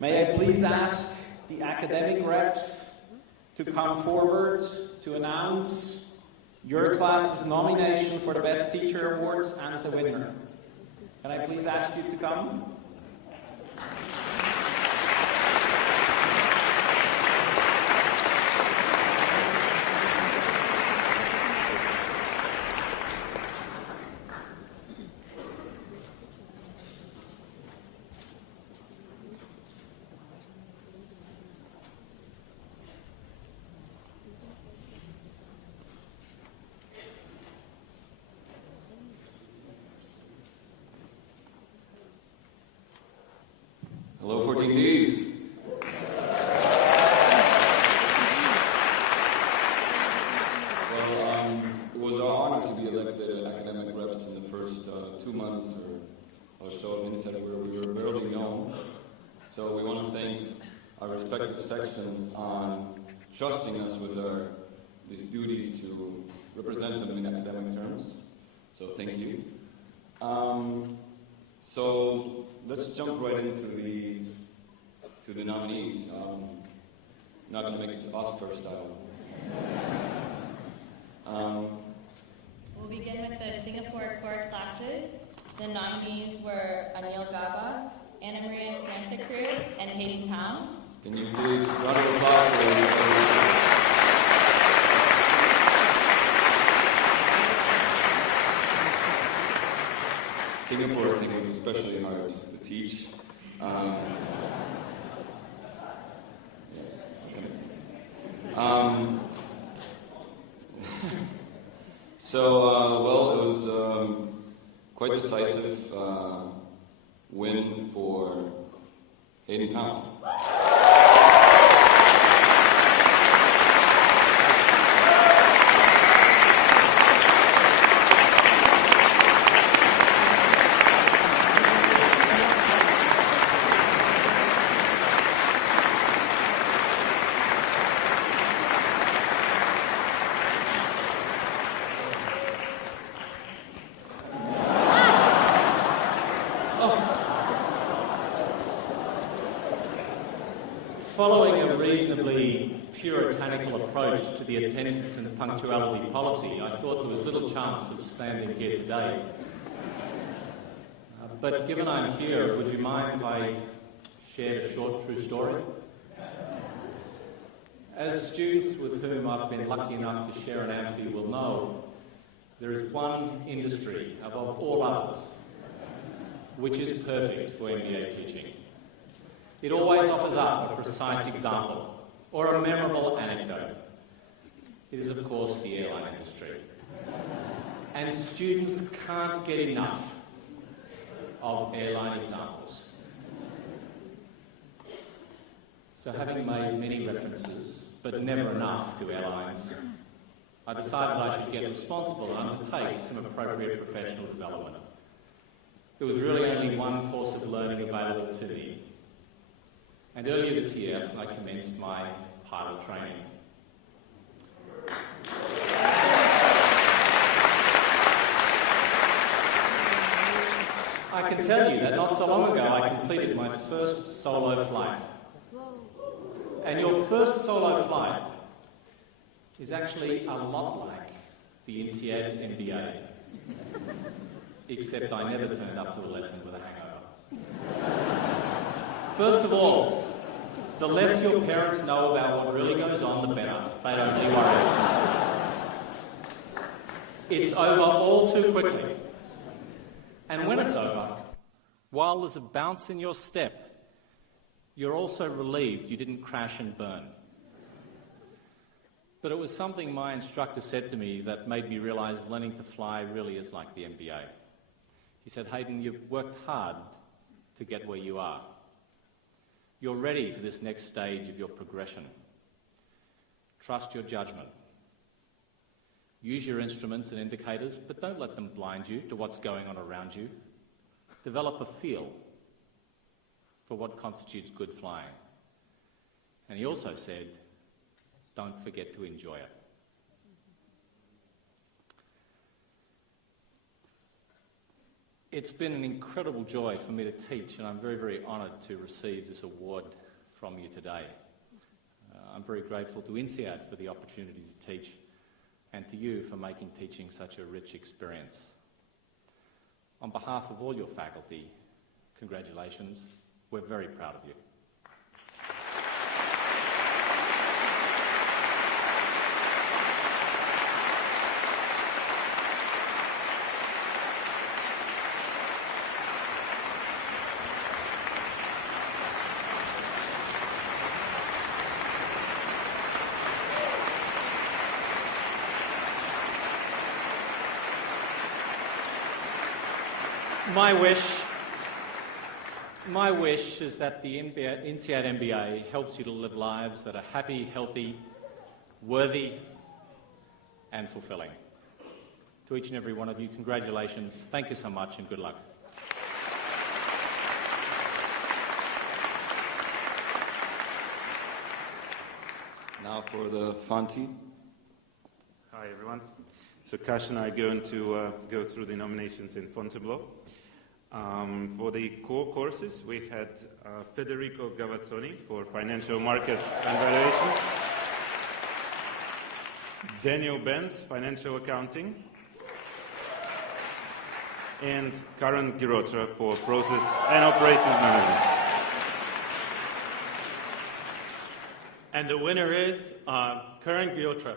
May I please ask the academic reps to come forward to announce your class's nomination for the Best Teacher Awards and the winner. Can I please ask you to come? Hello, 14Ds. Well, it was our honor to be elected academic reps in the first 2 months or so of INSEAD, where we were barely known. So we want to thank our respective sections on trusting us with these duties to represent them in academic terms. So thank you. So let's jump right into the nominees. Not going to make this Oscar style. We'll begin with the Singapore core classes. The nominees were Anil Gaba, Anna Maria Santa Cruz, and Hayden Pound. Can you please round of applause for Singapore, I think, was especially hard to teach. Well, it was quite decisive win for Hayden Pound. Following a reasonably puritanical approach to the attendance and punctuality policy, I thought there was little chance of standing here today. But given I'm here, would you mind if I shared a short true story? As students with whom I've been lucky enough to share an amphi will know, there is one industry above all others which is perfect for MBA teaching. It always offers up a precise example or a memorable anecdote. It is, of course, the airline industry. And students can't get enough of airline examples. So having made many references, but never enough to airlines, I decided I should get responsible and undertake some appropriate professional development. There was really only one course of learning available to me. And earlier this year, I commenced my pilot training. I can tell you that not so long ago I completed my first solo flight. And your first solo flight is actually a lot like the INSEAD MBA, except I never turned up to the lesson with a hangover. First of all, the less your parents know about what really goes on, the better. They don't really worry. It's over all too quickly. And when it's over, while there's a bounce in your step, you're also relieved you didn't crash and burn. But it was something my instructor said to me that made me realise learning to fly really is like the MBA. He said, Hayden, you've worked hard to get where you are. You're ready for this next stage of your progression. Trust your judgment. Use your instruments and indicators, but don't let them blind you to what's going on around you. Develop a feel for what constitutes good flying. And he also said, don't forget to enjoy it. It's been an incredible joy for me to teach, and I'm very, very honoured to receive this award from you today. I'm very grateful to INSEAD for the opportunity to teach, and to you for making teaching such a rich experience. On behalf of all your faculty, congratulations. We're very proud of you. My wish is that the INSEAD MBA helps you to live lives that are happy, healthy, worthy, and fulfilling. To each and every one of you, congratulations. Thank you so much, and good luck. Now for the Fanti. Hi, everyone. So Kash and I are going to go through the nominations in Fontainebleau. For the core courses, we had Federico Gavazzoni for Financial Markets and Valuation, Daniel Benz, Financial Accounting, and Karan Girotra for Process and Operations Management. And the winner is Karan Girotra.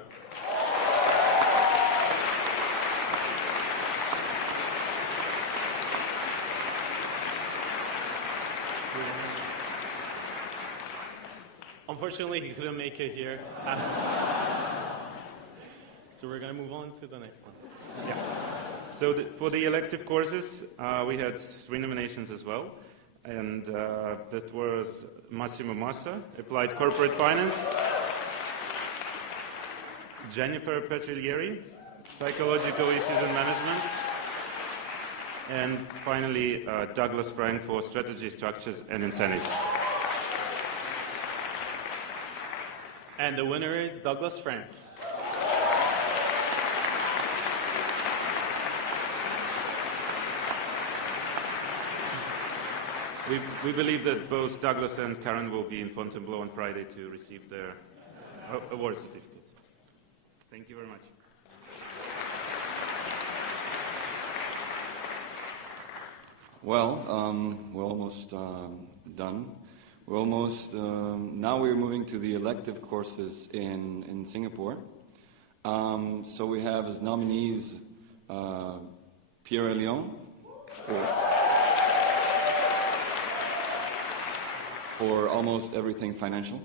Unfortunately, he couldn't make it here. So we're going to move on to the next one. Yeah. So for the elective courses, we had 3 nominations as well. And that was Massimo Massa, Applied Corporate Finance, Jennifer Petriglieri, Psychological Issues and Management, and finally Douglas Frank for Strategy, Structures and Incentives. And the winner is Douglas Frank. We believe that both Douglas and Karen will be in Fontainebleau on Friday to receive their award certificates. Thank you very much. Well, we're almost done. We're almost, now we're moving to the elective courses in Singapore. So we have as nominees Pierre Elion for almost everything financial.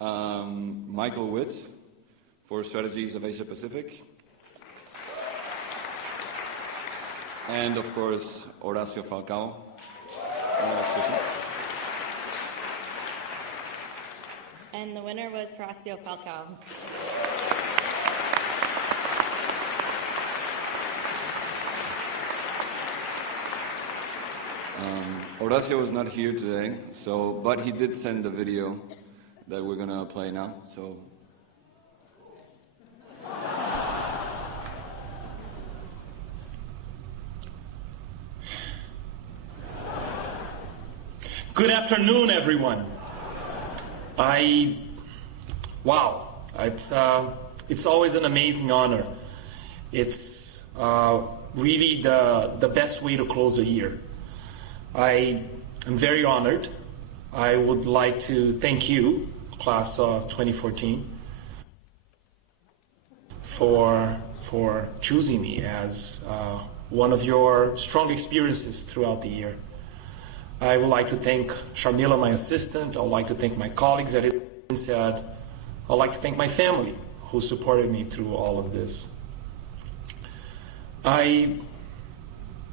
Michael Witt for Strategies of Asia Pacific. And of course, Horacio Falcao. And the winner was Horacio Falcao. Horacio is not here today, but he did send a video that we're gonna play now. So. Good afternoon, everyone. Wow, it's always an amazing honor. It's really the best way to close a year. I am very honored. I would like to thank you, class of 2014, for choosing me as one of your strong experiences throughout the year. I would like to thank Sharmila, my assistant. I would like to thank my colleagues at INSEAD. I would like to thank my family who supported me through all of this. I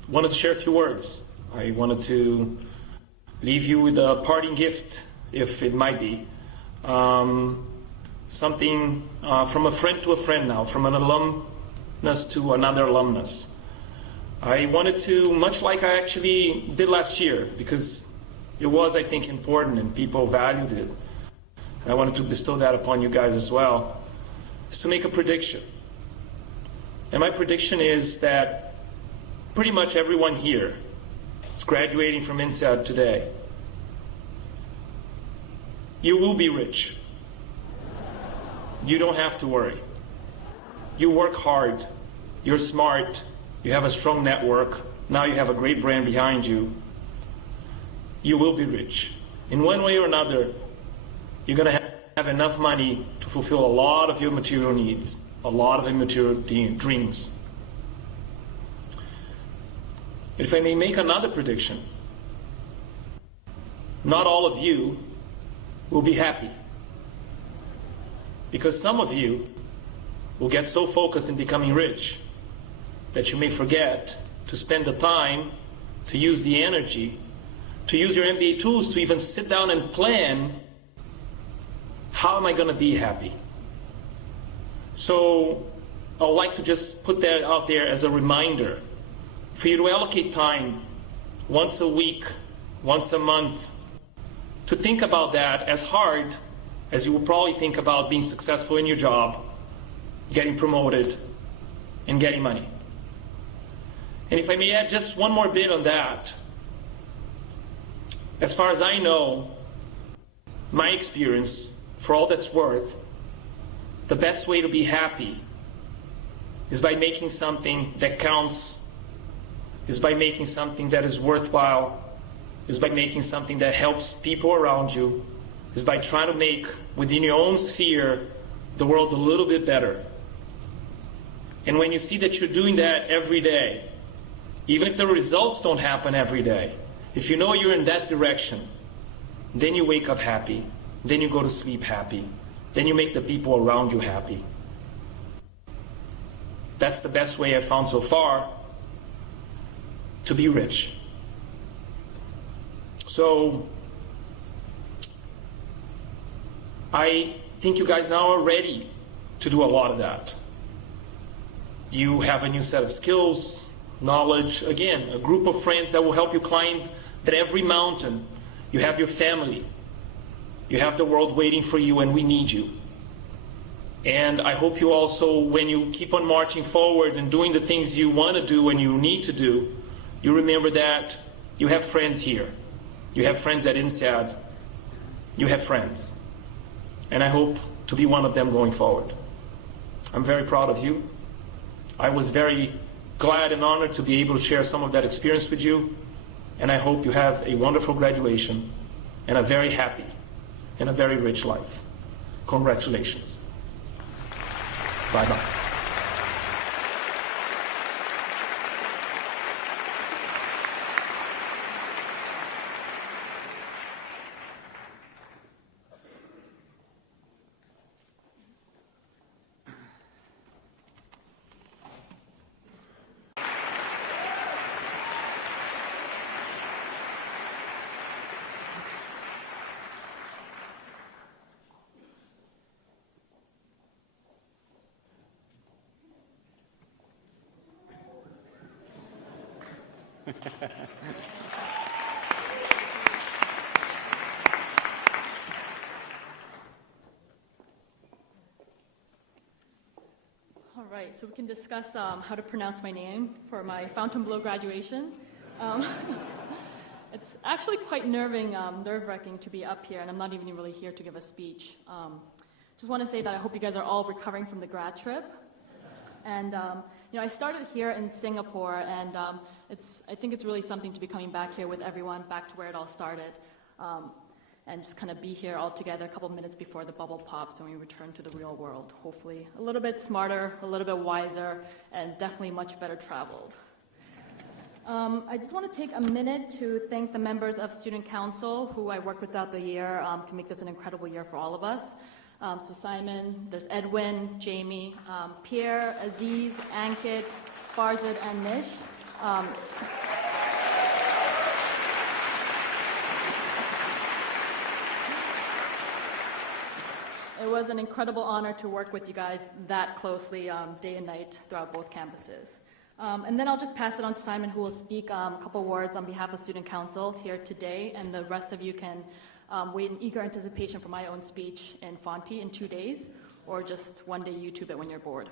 wanted to share a few words. I wanted to leave you with a parting gift, if it might be. Something from a friend to a friend now, from an alumnus to another alumnus. I wanted to, much like I actually did last year, because it was, I think, important and people valued it. And I wanted to bestow that upon you guys as well, is to make a prediction. And my prediction is that pretty much everyone here is graduating from INSEAD today. You will be rich. You don't have to worry. You work hard. You're smart. You have a strong network. Now you have a great brand behind you. You will be rich. In one way or another, you're going to have enough money to fulfill a lot of your material needs, a lot of your material dreams. If I may make another prediction, not all of you will be happy. Because some of you will get so focused in becoming rich that you may forget to spend the time, to use the energy, to use your MBA tools to even sit down and plan, how am I going to be happy? So I would like to just put that out there as a reminder for you to allocate time once a week, once a month, to think about that as hard as you will probably think about being successful in your job, getting promoted, and getting money. And if I may add just one more bit on that, as far as I know, my experience, for all that's worth, the best way to be happy is by making something that counts, is by making something that is worthwhile, is by making something that helps people around you, is by trying to make, within your own sphere, the world a little bit better. And when you see that you're doing that every day, even if the results don't happen every day, if you know you're in that direction, then you wake up happy, then you go to sleep happy, then you make the people around you happy. That's the best way I've found so far to be rich. So I think you guys now are ready to do a lot of that. You have a new set of skills, knowledge, again, a group of friends that will help you climb that every mountain. You have your family. You have the world waiting for you, and we need you. And I hope you also, when you keep on marching forward and doing the things you want to do and you need to do, you remember that you have friends here. You have friends at INSEAD. You have friends. And I hope to be one of them going forward. I'm very proud of you. I was very glad and honored to be able to share some of that experience with you. And I hope you have a wonderful graduation and a very happy and a very rich life. Congratulations. Bye-bye. All right, so we can discuss how to pronounce my name for my Fontainebleau graduation. actually quite nerve-wracking to be up here, and I'm not even really here to give a speech. Just want to say that I hope you guys are all recovering from the grad trip. And I started here in Singapore, and I think it's really something to be coming back here with everyone, back to where it all started, and just kind of be here all together a couple minutes before the bubble pops and we return to the real world. Hopefully a little bit smarter, a little bit wiser, and definitely much better traveled. I just want to take a minute to thank the members of Student Council who I worked with throughout the year to make this an incredible year for all of us. So Simon, there's Edwin, Jamie, Pierre, Aziz, Ankit, Farjid, and Nish. It was an incredible honor to work with you guys that closely, day and night, throughout both campuses. And then I'll just pass it on to Simon, who will speak a couple words on behalf of Student Council here today, and the rest of you can wait in eager anticipation for my own speech in Fonty in 2 days, or just one day YouTube it when you're bored.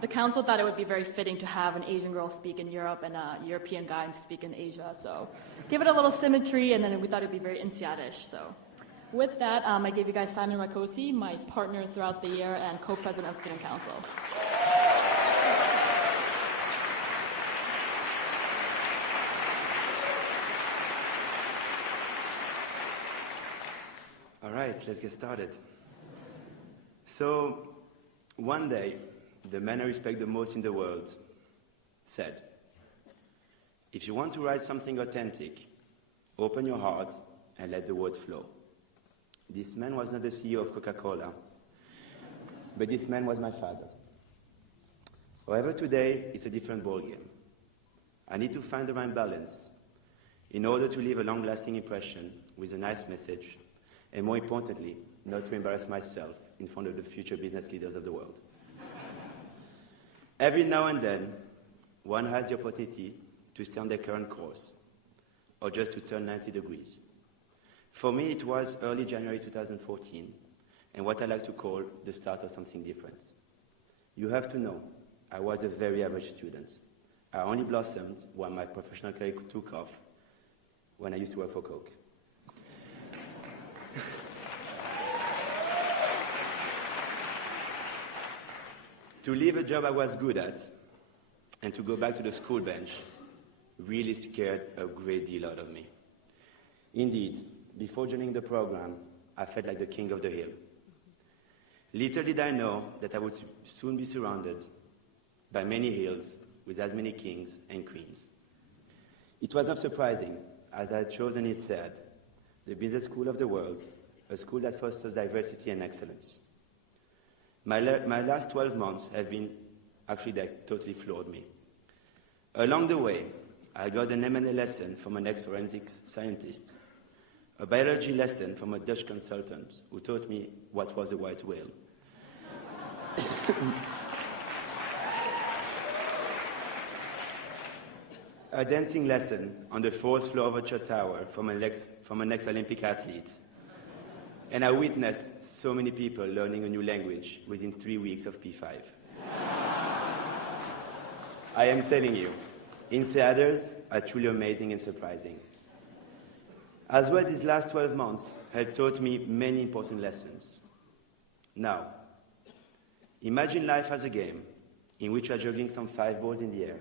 The council thought it would be very fitting to have an Asian girl speak in Europe and a European guy speak in Asia, so give it a little symmetry, and then we thought it would be very INSEAD-ish. So with that, I gave you guys Simon Rakosi, my partner throughout the year and co-president of Student Council. All right, let's get started. So, one day, the man I respect the most in the world said, if you want to write something authentic, open your heart and let the word flow. This man was not the CEO of Coca-Cola, but this man was my father. However, today, it's a different ballgame. I need to find the right balance in order to leave a long-lasting impression with a nice message, and more importantly, not to embarrass myself in front of the future business leaders of the world. Every now and then, one has the opportunity to stay on their current course, or just to turn 90 degrees. For me, it was early January 2014, and what I like to call the start of something different. You have to know, I was a very average student. I only blossomed when my professional career took off, when I used to work for Coke. To leave a job I was good at and to go back to the school bench really scared a great deal out of me. Indeed, before joining the program, I felt like the king of the hill. Little did I know that I would soon be surrounded by many hills with as many kings and queens. It was not surprising, as I had chosen INSEAD, the business school of the world, a school that fosters diversity and excellence. My last 12 months have been, actually, that totally floored me. Along the way, I got an M&A lesson from an ex-forensics scientist, a biology lesson from a Dutch consultant who taught me what was a white whale. A dancing lesson on the 4th floor of a church tower from an ex-Olympic athlete. And I witnessed so many people learning a new language within 3 weeks of P5. I am telling you, INSEADers are truly amazing and surprising. As well, these last 12 months have taught me many important lessons. Now, imagine life as a game in which you are juggling some 5 balls in the air.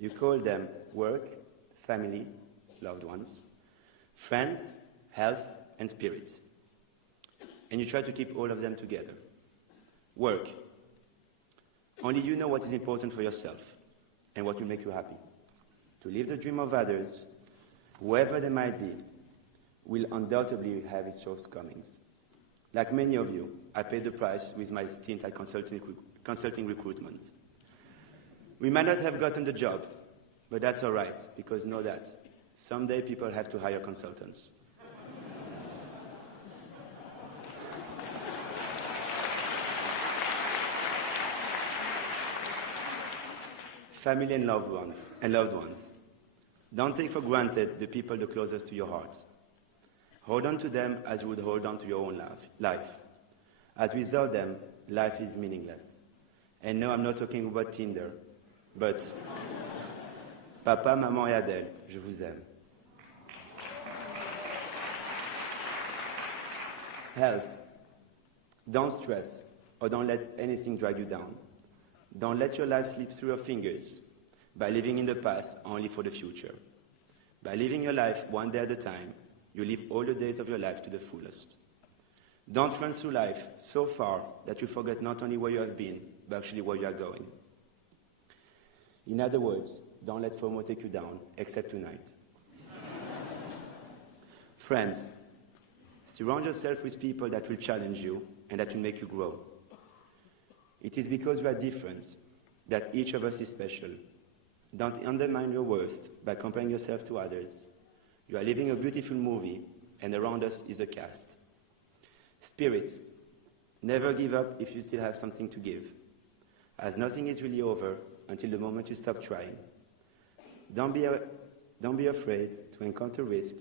You call them work, family, loved ones, friends, health, and spirit. And you try to keep all of them together. Work. Only you know what is important for yourself and what will make you happy. To live the dream of others, whoever they might be, will undoubtedly have its shortcomings. Like many of you, I paid the price with my stint at consulting recruitment. We might not have gotten the job, but that's all right, because know that someday people have to hire consultants. Family and loved ones. Don't take for granted the people the closest to your heart. Hold on to them as you would hold on to your own life. As without them, life is meaningless. And no, I'm not talking about Tinder, but Papa, Maman et Adèle, je vous aime. health. Don't stress, or don't let anything drag you down. Don't let your life slip through your fingers by living in the past only for the future. By living your life one day at a time, you live all the days of your life to the fullest. Don't run through life so far that you forget not only where you have been, but actually where you are going. In other words, don't let FOMO take you down, except tonight. Friends, surround yourself with people that will challenge you and that will make you grow. It is because we are different that each of us is special. Don't undermine your worth by comparing yourself to others. You are living a beautiful movie, and around us is a cast. Spirit, never give up if you still have something to give, as nothing is really over until the moment you stop trying. Don't be afraid to encounter risk,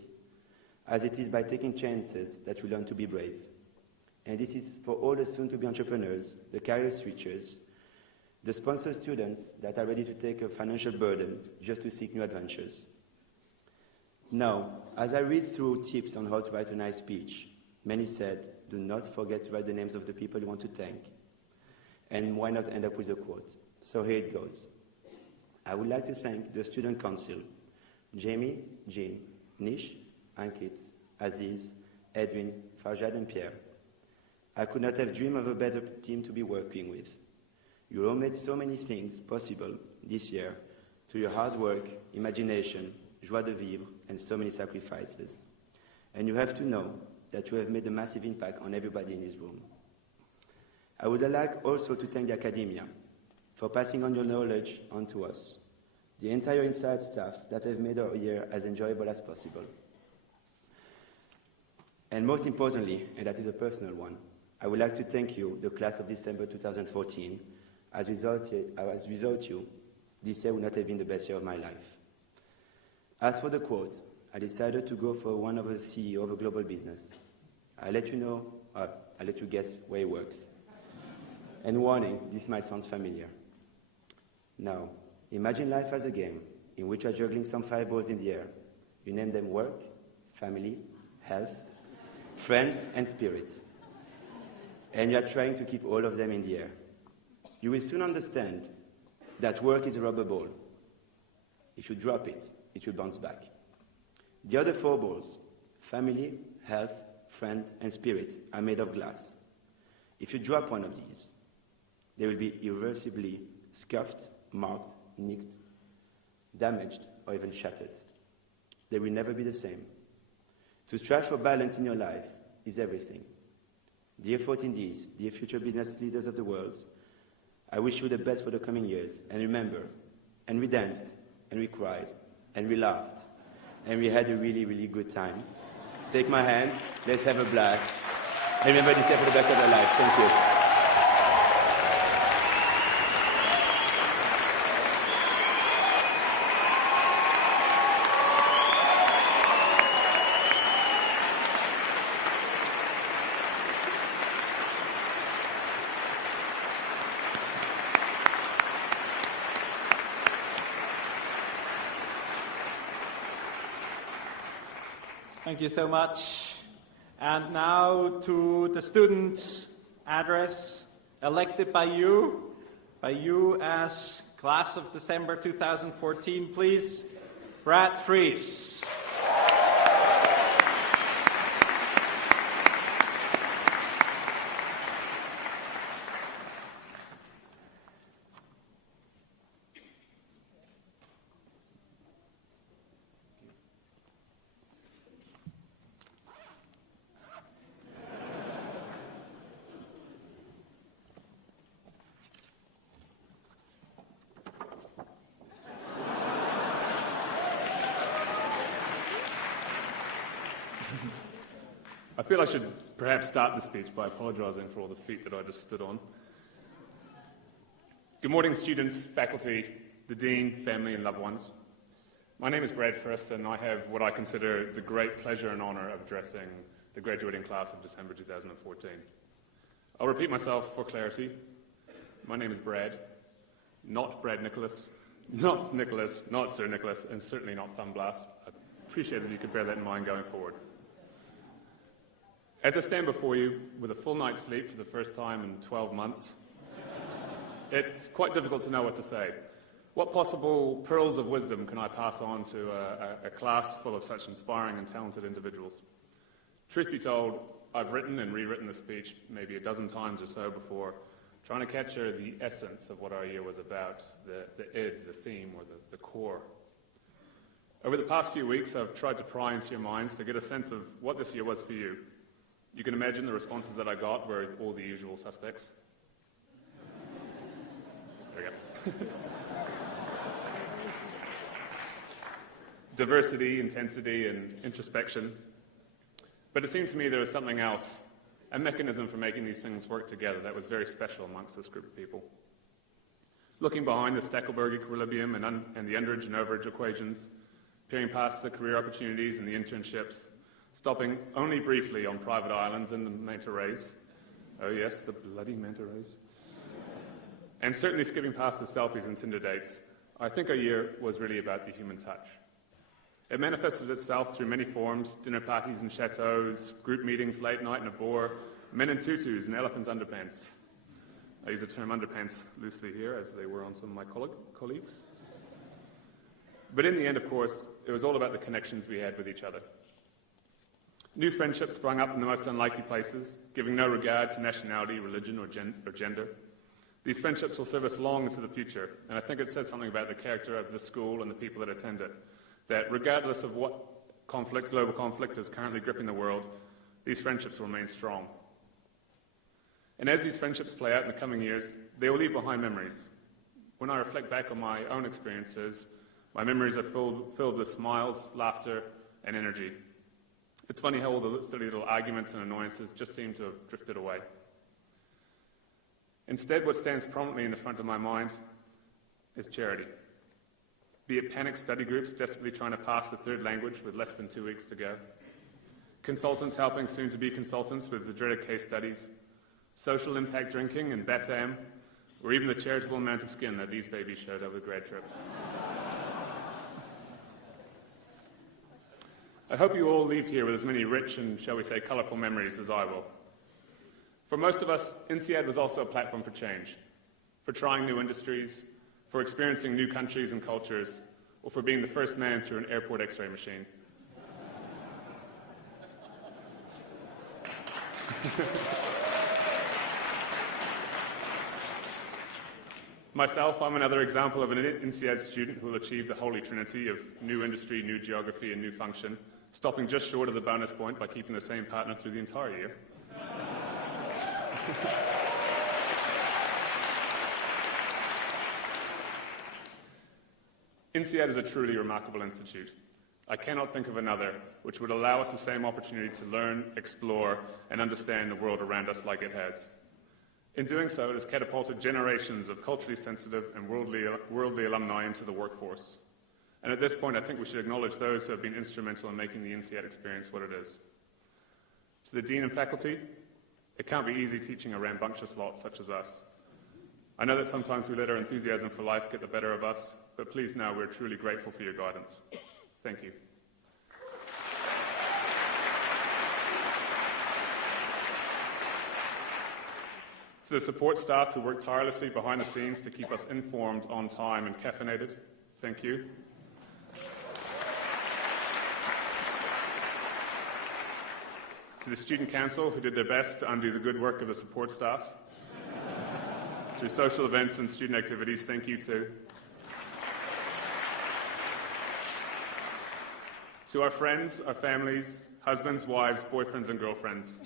as it is by taking chances that we learn to be brave. And this is for all the soon-to-be entrepreneurs, the career switchers, the sponsored students that are ready to take a financial burden just to seek new adventures. Now, as I read through tips on how to write a nice speech, many said, do not forget to write the names of the people you want to thank. And why not end up with a quote? So here it goes. I would like to thank the Student Council, Jamie, Jean, Nish, Ankit, Aziz, Edwin, Farjad, and Pierre. I could not have dreamed of a better team to be working with. You all made so many things possible this year through your hard work, imagination, joie de vivre, and so many sacrifices. And you have to know that you have made a massive impact on everybody in this room. I would like also to thank the academia for passing on your knowledge on to us, the entire INSEAD staff that have made our year as enjoyable as possible. And most importantly, and that is a personal one, I would like to thank you, the class of December 2014, as without you, this year would not have been the best year of my life. As for the quote, I decided to go for one of the CEO of a global business. I'll let you guess where it works. And warning, this might sound familiar. Now, imagine life as a game in which you're juggling some fireballs in the air. You name them work, family, health, friends, and spirits. And you're trying to keep all of them in the air. You will soon understand that work is a rubber ball. If you drop it, it will bounce back. The other four balls, family, health, friends, and spirit, are made of glass. If you drop one of these, they will be irreversibly scuffed, marked, nicked, damaged, or even shattered. They will never be the same. To strive for balance in your life is everything. Dear 14Ds, dear future business leaders of the world, I wish you the best for the coming years. And remember, and we danced, and we cried, and we laughed, and we had a really, really good time. Take my hand, let's have a blast. And remember this year for the best of your life. Thank you. Thank you so much. And now to the student address elected by you as class of December 2014, please, Brad Fries. I feel I should perhaps start the speech by apologising for all the feet that I just stood on. Good morning, students, faculty, the Dean, family and loved ones. My name is Brad Friss, and I have what I consider the great pleasure and honour of addressing the graduating class of December 2014. I'll repeat myself for clarity. My name is Brad, not Brad Nicholas, not Nicholas, not Sir Nicholas, and certainly not Thumb Glass. I appreciate that you could bear that in mind going forward. As I stand before you with a full night's sleep for the first time in 12 months, it's quite difficult to know what to say. What possible pearls of wisdom can I pass on to a class full of such inspiring and talented individuals? Truth be told, I've written and rewritten the speech maybe a dozen times or so before, trying to capture the essence of what our year was about, the id, the theme, or the core. Over the past few weeks, I've tried to pry into your minds to get a sense of what this year was for you. You can imagine the responses that I got were all the usual suspects. There we go. Diversity, intensity, and introspection. But it seemed to me there was something else, a mechanism for making these things work together that was very special amongst this group of people. Looking behind the Stackelberg equilibrium and the underage and overage equations, peering past the career opportunities and the internships, stopping only briefly on private islands and the manta rays. Oh yes, the bloody manta rays. And certainly skipping past the selfies and Tinder dates, I think our year was really about the human touch. It manifested itself through many forms: dinner parties and chateaus, group meetings late night in a bore, men in tutus and elephant underpants. I use the term underpants loosely here, as they were on some of my colleagues. But in the end, of course, it was all about the connections we had with each other. New friendships sprung up in the most unlikely places, giving no regard to nationality, religion, or gender. These friendships will serve us long into the future, and I think it says something about the character of the school and the people that attend it, that regardless of what global conflict is currently gripping the world, these friendships will remain strong. And as these friendships play out in the coming years, they will leave behind memories. When I reflect back on my own experiences, my memories are filled with smiles, laughter, and energy. It's funny how all the silly little arguments and annoyances just seem to have drifted away. Instead, what stands prominently in the front of my mind is charity. Be it panic study groups desperately trying to pass the third language with less than 2 weeks to go, consultants helping soon-to-be consultants with the dreaded case studies, social impact drinking and BATAM, or even the charitable amount of skin that these babies showed over the grad trip. I hope you all leave here with as many rich and, shall we say, colourful memories as I will. For most of us, INSEAD was also a platform for change, for trying new industries, for experiencing new countries and cultures, or for being the first man through an airport X-ray machine. Myself, I'm another example of an INSEAD student who will achieve the holy trinity of new industry, new geography, and new function, stopping just short of the bonus point by keeping the same partner through the entire year. INSEAD is a truly remarkable institute. I cannot think of another which would allow us the same opportunity to learn, explore, and understand the world around us like it has. In doing so, it has catapulted generations of culturally sensitive and worldly alumni into the workforce. And at this point, I think we should acknowledge those who have been instrumental in making the INSEAD experience what it is. To the Dean and faculty, it can't be easy teaching a rambunctious lot such as us. I know that sometimes we let our enthusiasm for life get the better of us, but please know we're truly grateful for your guidance. Thank you. To the support staff who work tirelessly behind the scenes to keep us informed, on time, and caffeinated, thank you. To the Student Council who did their best to undo the good work of the support staff. Through social events and student activities, thank you too. To our friends, our families, husbands, wives, boyfriends, and girlfriends.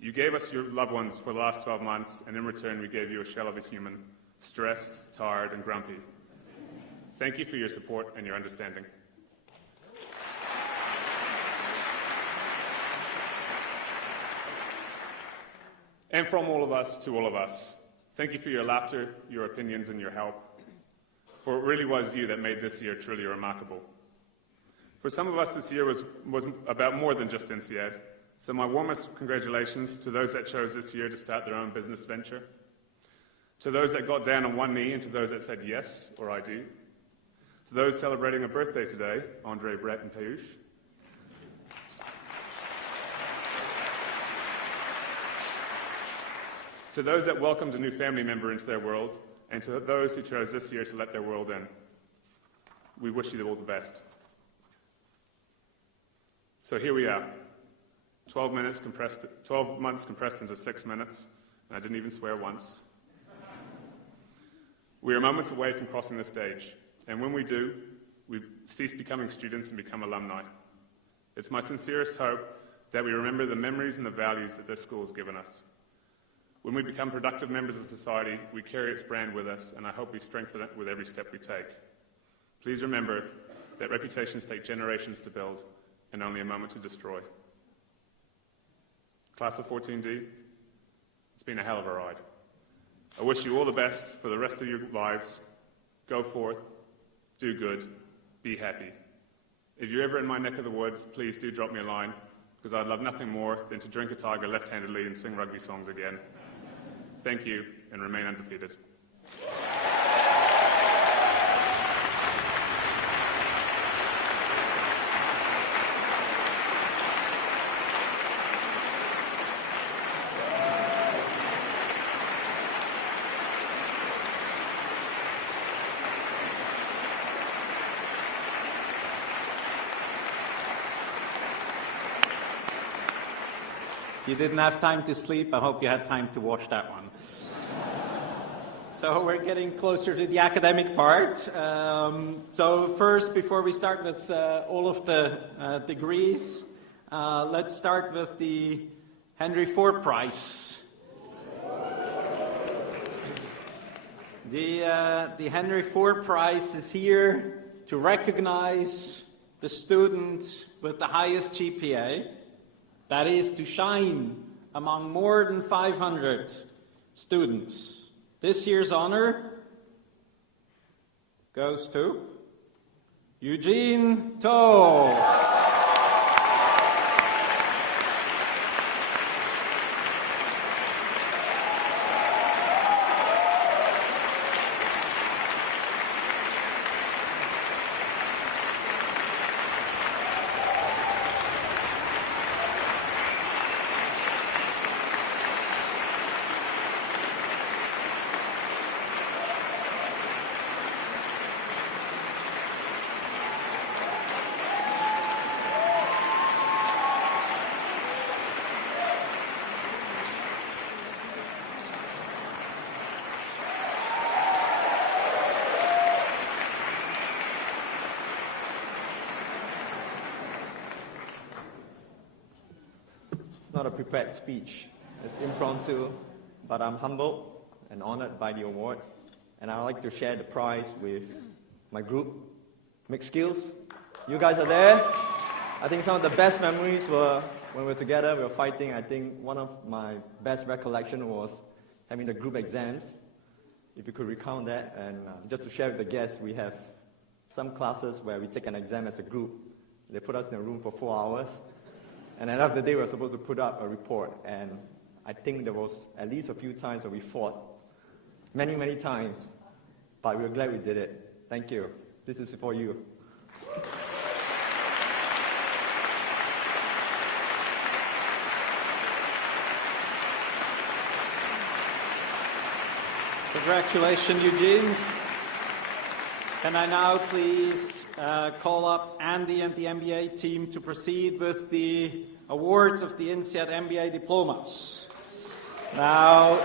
You gave us your loved ones for the last 12 months, and in return we gave you a shell of a human, stressed, tired, and grumpy. Thank you for your support and your understanding. And from all of us to all of us, thank you for your laughter, your opinions, and your help. For it really was you that made this year truly remarkable. For some of us, this year was about more than just INSEAD. So my warmest congratulations to those that chose this year to start their own business venture, to those that got down on one knee, and to those that said yes, or I do, to those celebrating a birthday today, Andre, Brett, and Peyush, To those that welcomed a new family member into their world, and to those who chose this year to let their world in, we wish you all the best. So here we are, 12 months compressed into 6 minutes, and I didn't even swear once. We are moments away from crossing the stage, and when we do, we cease becoming students and become alumni. It's my sincerest hope that we remember the memories and the values that this school has given us. When we become productive members of society, we carry its brand with us, and I hope we strengthen it with every step we take. Please remember that reputations take generations to build and only a moment to destroy. Class of 14D, it's been a hell of a ride. I wish you all the best for the rest of your lives. Go forth, do good, be happy. If you're ever in my neck of the woods, please do drop me a line, because I'd love nothing more than to drink a tiger left-handedly and sing rugby songs again. Thank you, and remain undefeated. You didn't have time to sleep. I hope you had time to watch that one. So we're getting closer to the academic part. So first, before we start with all of the degrees, let's start with the Henry Ford Prize. The Henry Ford Prize is here to recognize the student with the highest GPA. That is to shine among more than 500 students. This year's honor goes to Eugene To. It's not a prepared speech. It's impromptu, but I'm humbled and honored by the award. And I'd like to share the prize with my group, Mixed Skills. You guys are there. I think some of the best memories were when we were together, we were fighting. I think one of my best recollection was having the group exams. If you could recount that. And just to share with the guests, we have some classes where we take an exam as a group. They put us in a room for 4 hours. And at the end of the day, we were supposed to put up a report. And I think there was at least a few times where we fought. Many, many times. But we were glad we did it. Thank you. This is for you. Congratulations, Eugene. Can I now please call up Andy and the MBA team to proceed with the awards of the INSEAD MBA diplomas. Now,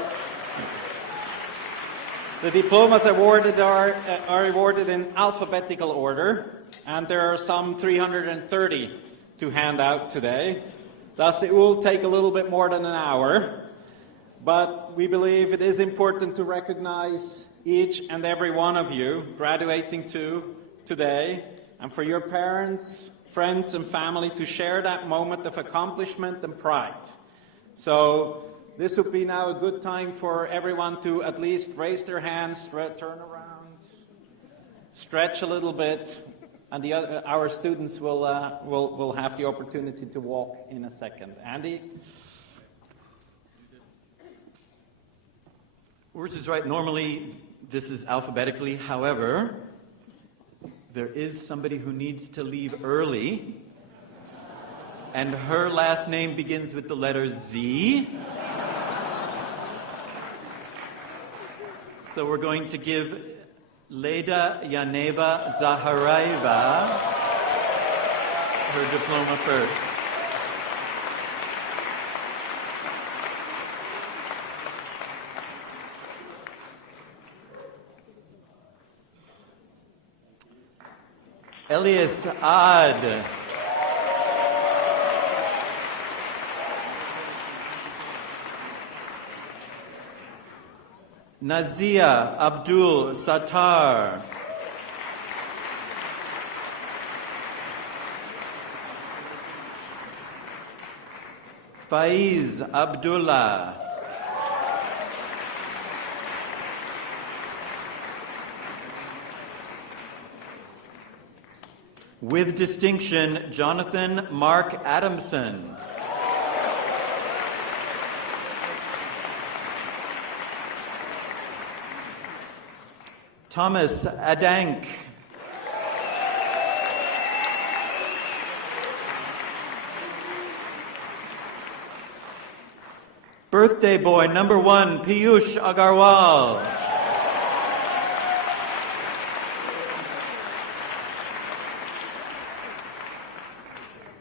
the diplomas awarded are awarded in alphabetical order, and there are some 330 to hand out today. Thus, it will take a little bit more than an hour, but we believe it is important to recognize each and every one of you graduating today, and for your parents, friends, and family to share that moment of accomplishment and pride. So this would be now a good time for everyone to at least raise their hands, turn around, stretch a little bit, and our students will have the opportunity to walk in a second. Andy? Urs is right. Normally, this is alphabetically. However, there is somebody who needs to leave early, and her last name begins with the letter Z. So we're going to give Leda Yaneva Zaharaeva her diploma first. Elias Ad. Nazia Abdul Sattar. Faiz Abdullah. With distinction, Jonathan Mark Adamson. Thomas Adank. Birthday boy number 1, Piyush Agarwal.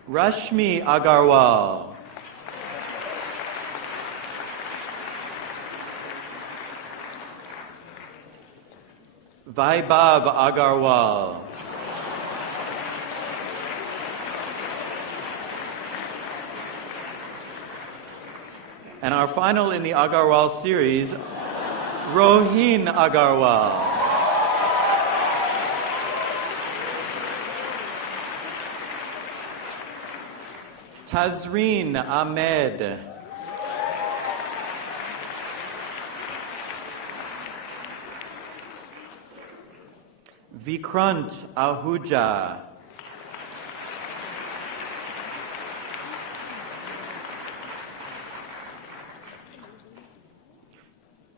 Rashmi Agarwal. Vaibhav Agarwal. And our final in the Agarwal series, Rohin Agarwal. Tazreen Ahmed. Vikrant Ahuja.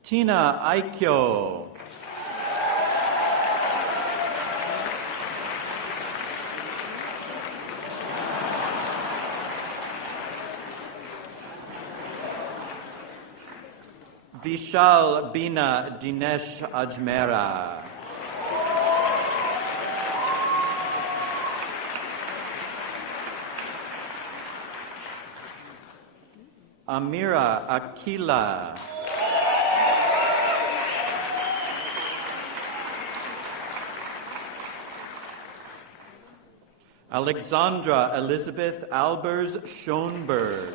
Tina Aikyo. Vishal Bina Dinesh Ajmera. Amira Akila. Alexandra Elizabeth Albers Schoenberg.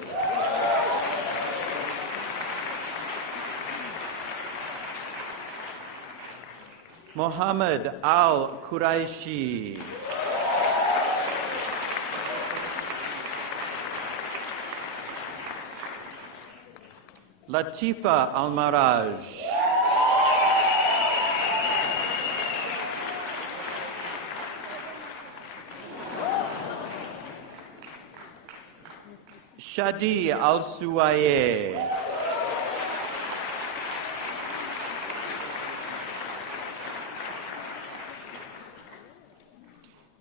Mohammed Al Quraishi. Latifa Almaraj. Shadi Al-Suwaye.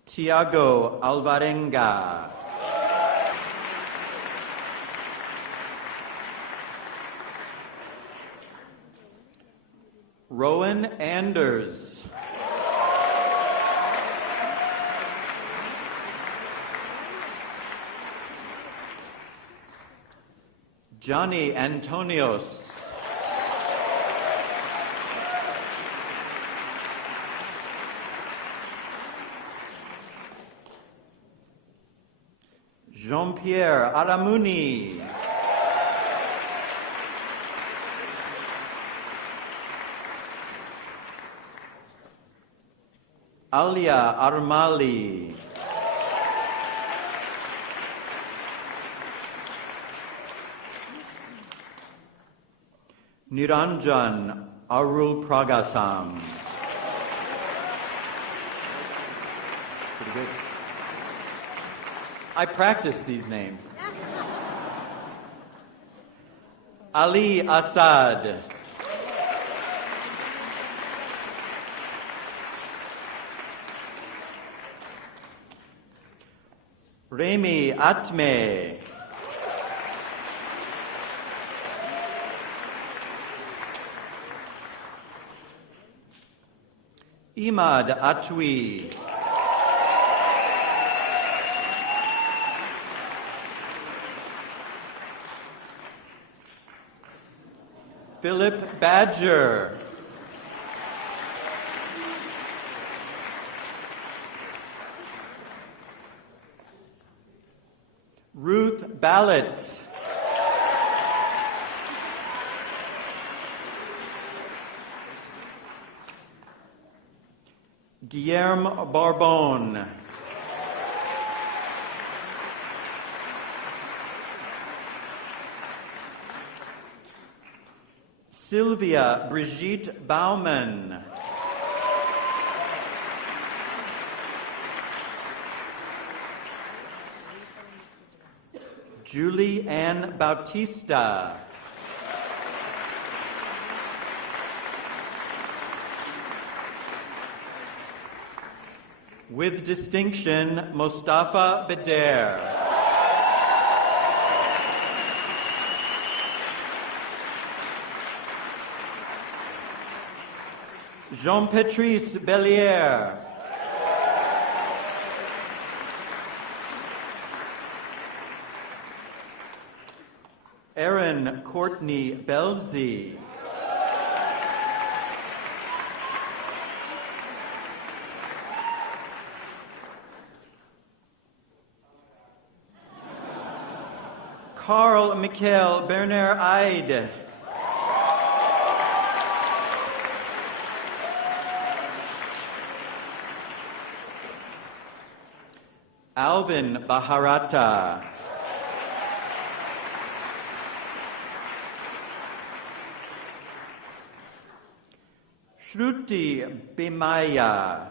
Tiago Alvarenga. Rowan Anders. Johnny Antonios. Jean-Pierre Aramuni. Alia Armali. Niranjan Arul Pragasam. Pretty good. I practiced these names. Ali Assad. Remy Atme. Imad Atwi. Philip Badger. Ruth Ballett. Guillermo Barbon. Sylvia Brigitte Baumann. Julie Ann Bautista. With distinction, Mostafa Beder. Jean-Patrice Bellier. Erin Courtney Belzy. Carl Michael Berner Eid. Alvin Baharata. Shruti Bimaya.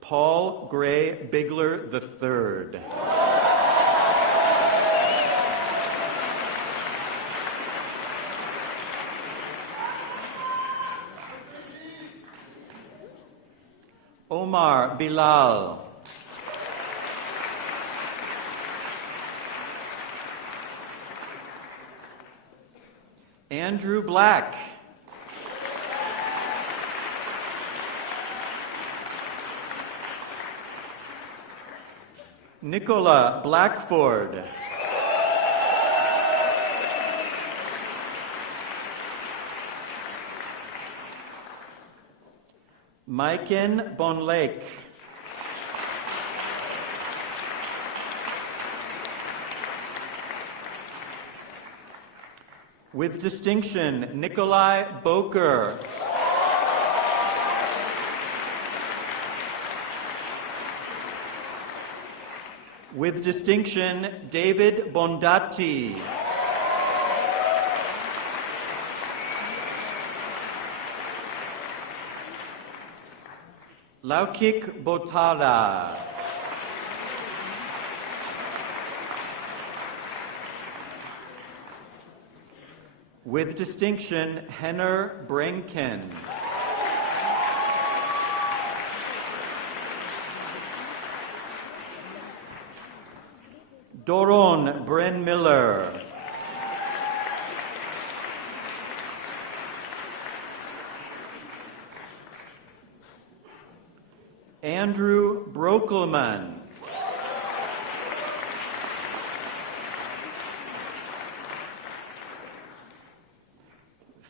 Paul Gray Bigler III. Omar Bilal. Andrew Black. Nicola Blackford. Maiken Bonlake. With distinction, Nikolai Boker. With distinction, David Bondati. Laukik Botara. With distinction, Henner Brinken. Doron Bryn Miller. Andrew Brokelman.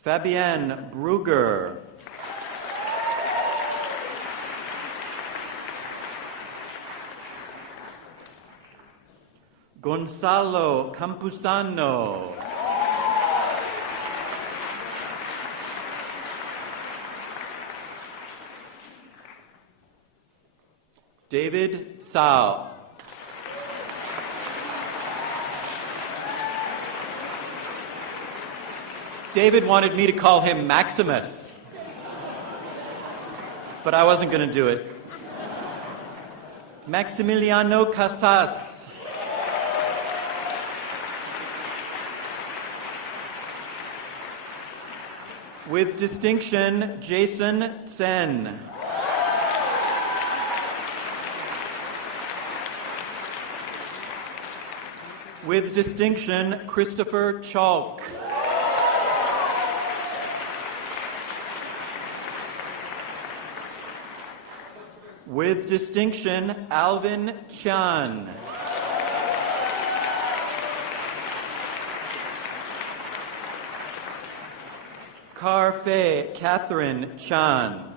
Fabienne Brugger. Gonzalo Campuzano. David Sao. David wanted me to call him Maximus, but I wasn't going to do it. Maximiliano Casas. With distinction, Jason Sen. With distinction, Christopher Chalk. With distinction, Alvin Chan. Carfe Catherine Chan.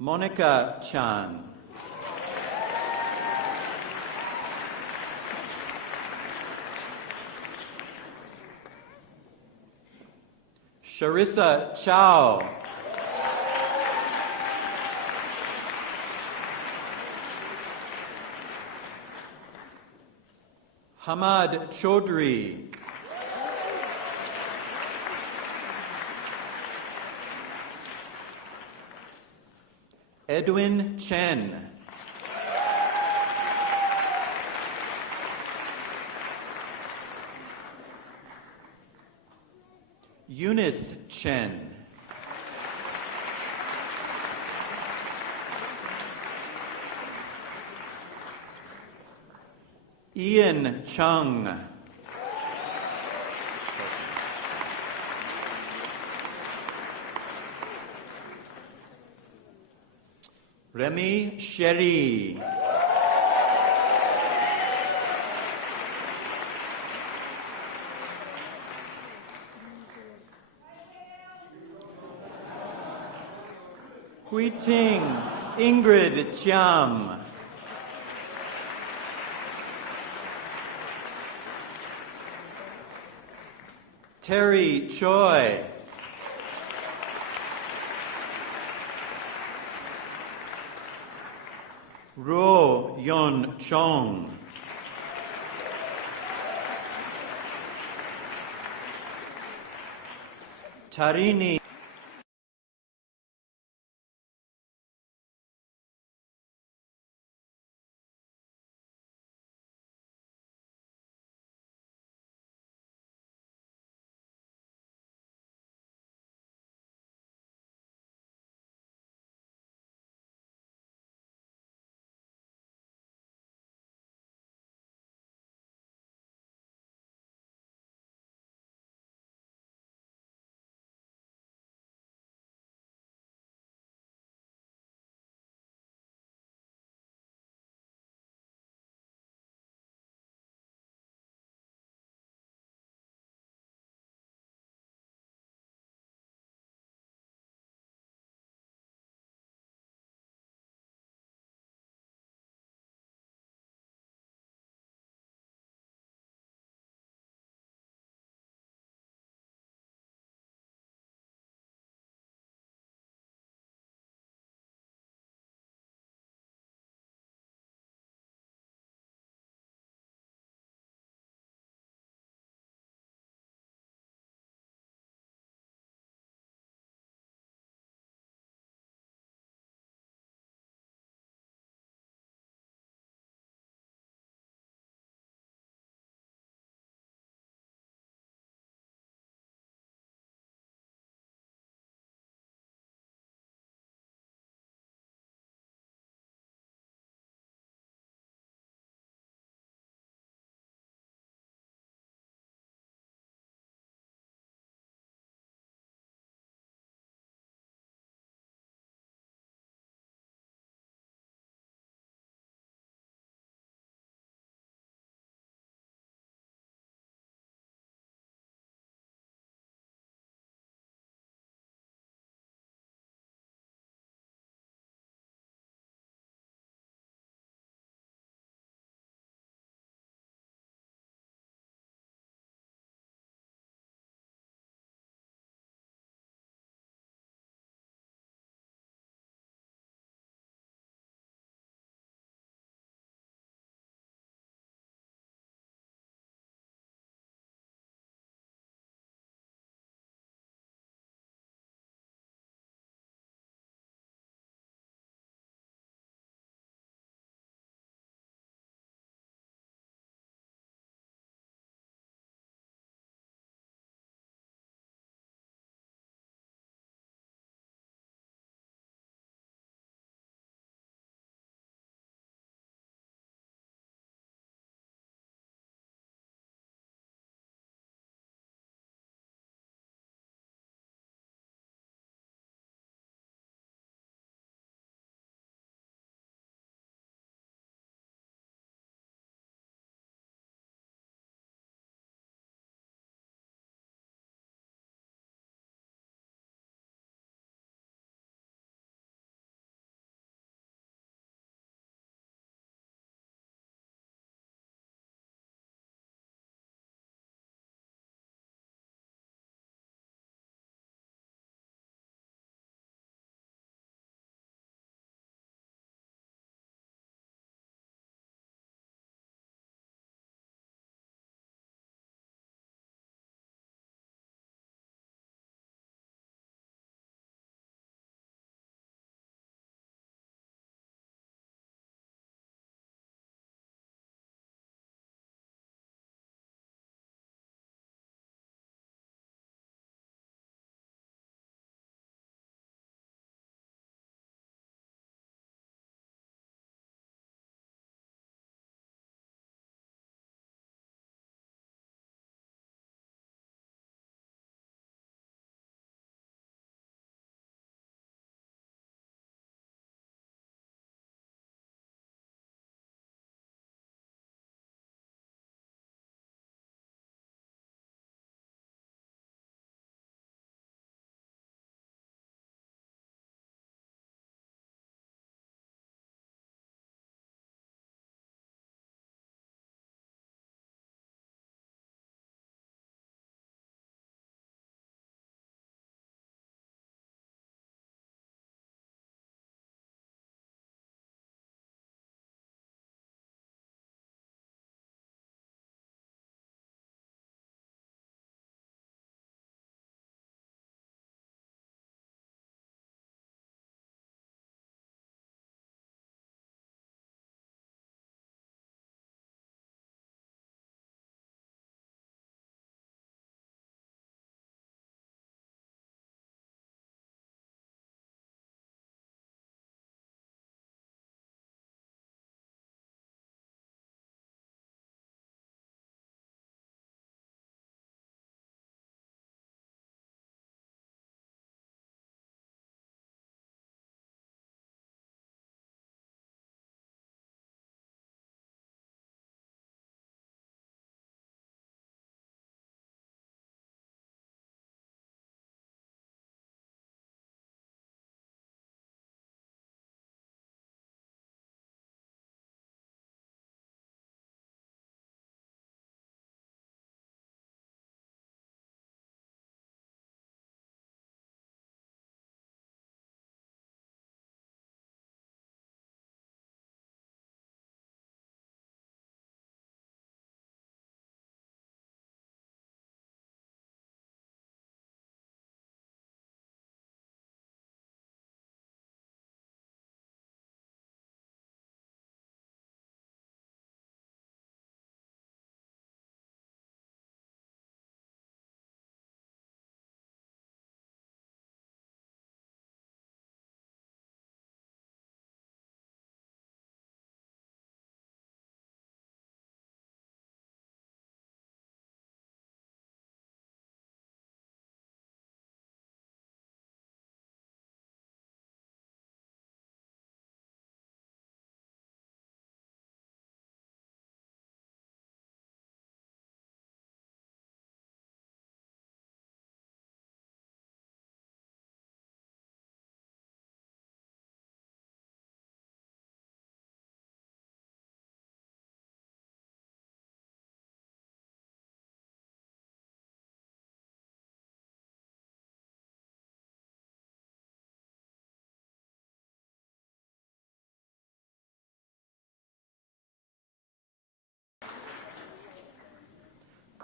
Monica Chan. Sharissa Chow. Hamad Chaudhry. Edwin Chen. Eunice Chen. Ian Chung. Remy Sherry. Hui Ting Ingrid Chiam. Terry Choi. Ro Yon Chong. Tarini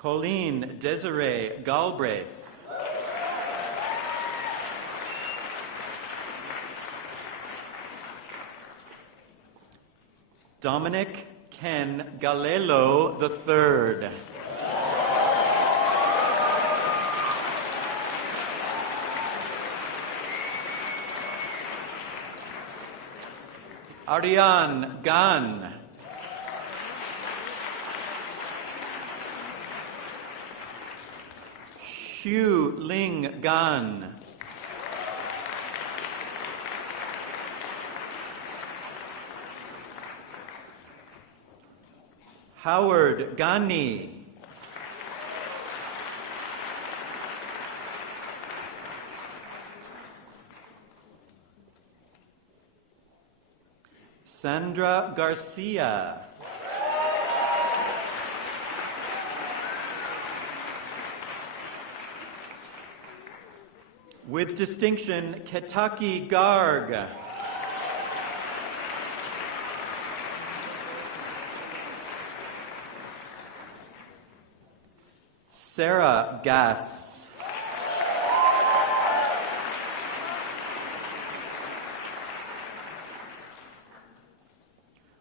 Colleen Desiree Galbraith. Dominic Ken Galelo III. Ariane Gan. Xu Ling Gan. Howard Gani. Sandra Garcia. With distinction, Ketaki Garg. Sarah Gass.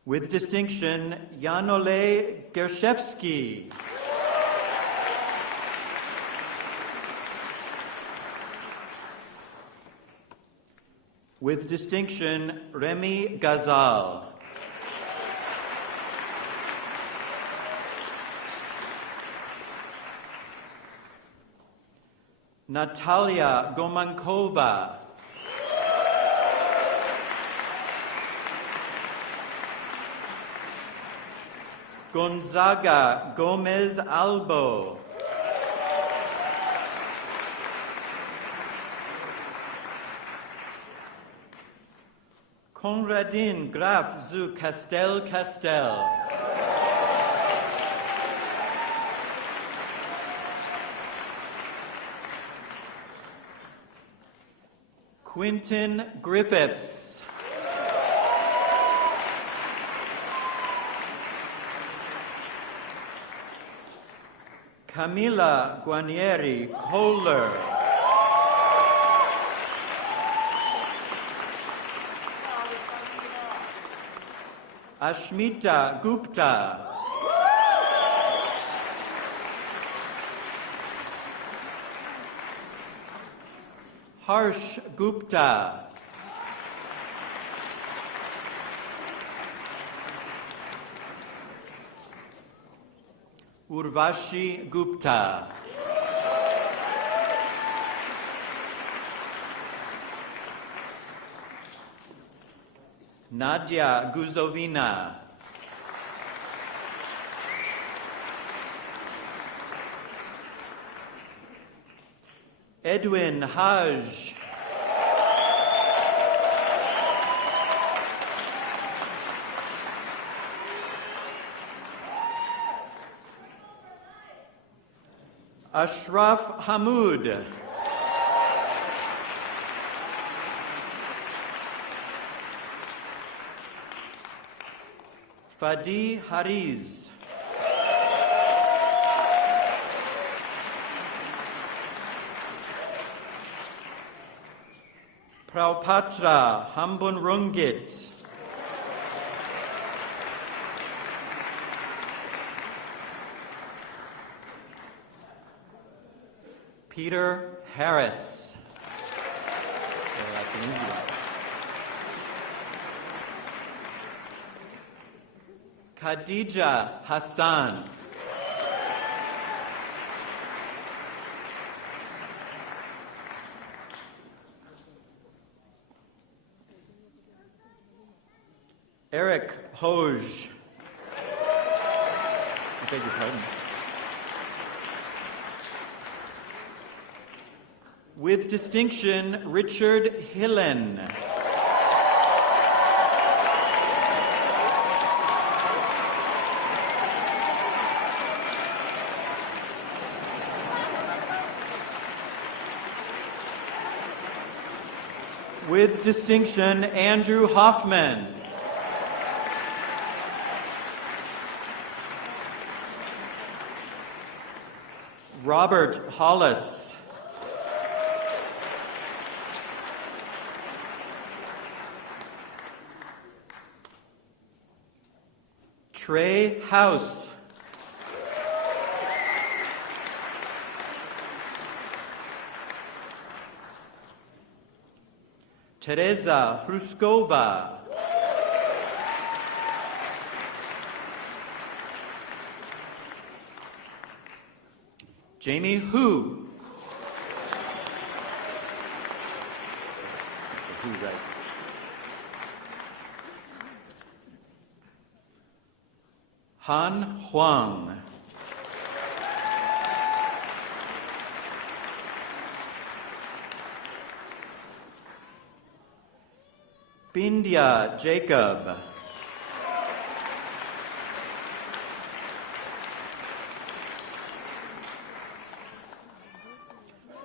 With distinction, Janole Gershevsky. With distinction, Remy Gazal. Natalia Gomankova. Gonzaga Gomez Albo. Conradin Graf zu Castel Castel. Quinton Griffiths. Camila Guarnieri Kohler. Ashmita Gupta. Harsh Gupta. Urvashi Gupta. Nadia Guzovina. Edwin Haj. Ashraf Hamoud. Fadi Hariz. Praupatra Hambunrungit. Peter Harris. Oh, that's an easy one. Khadija Hassan. Eric Hoj. I beg your pardon. With distinction, Richard Hillen. With distinction, Andrew Hoffman. Robert Hollis. Trey House. Teresa Hruskova. Jamie Hu. Han Huang. Bindya Jacob.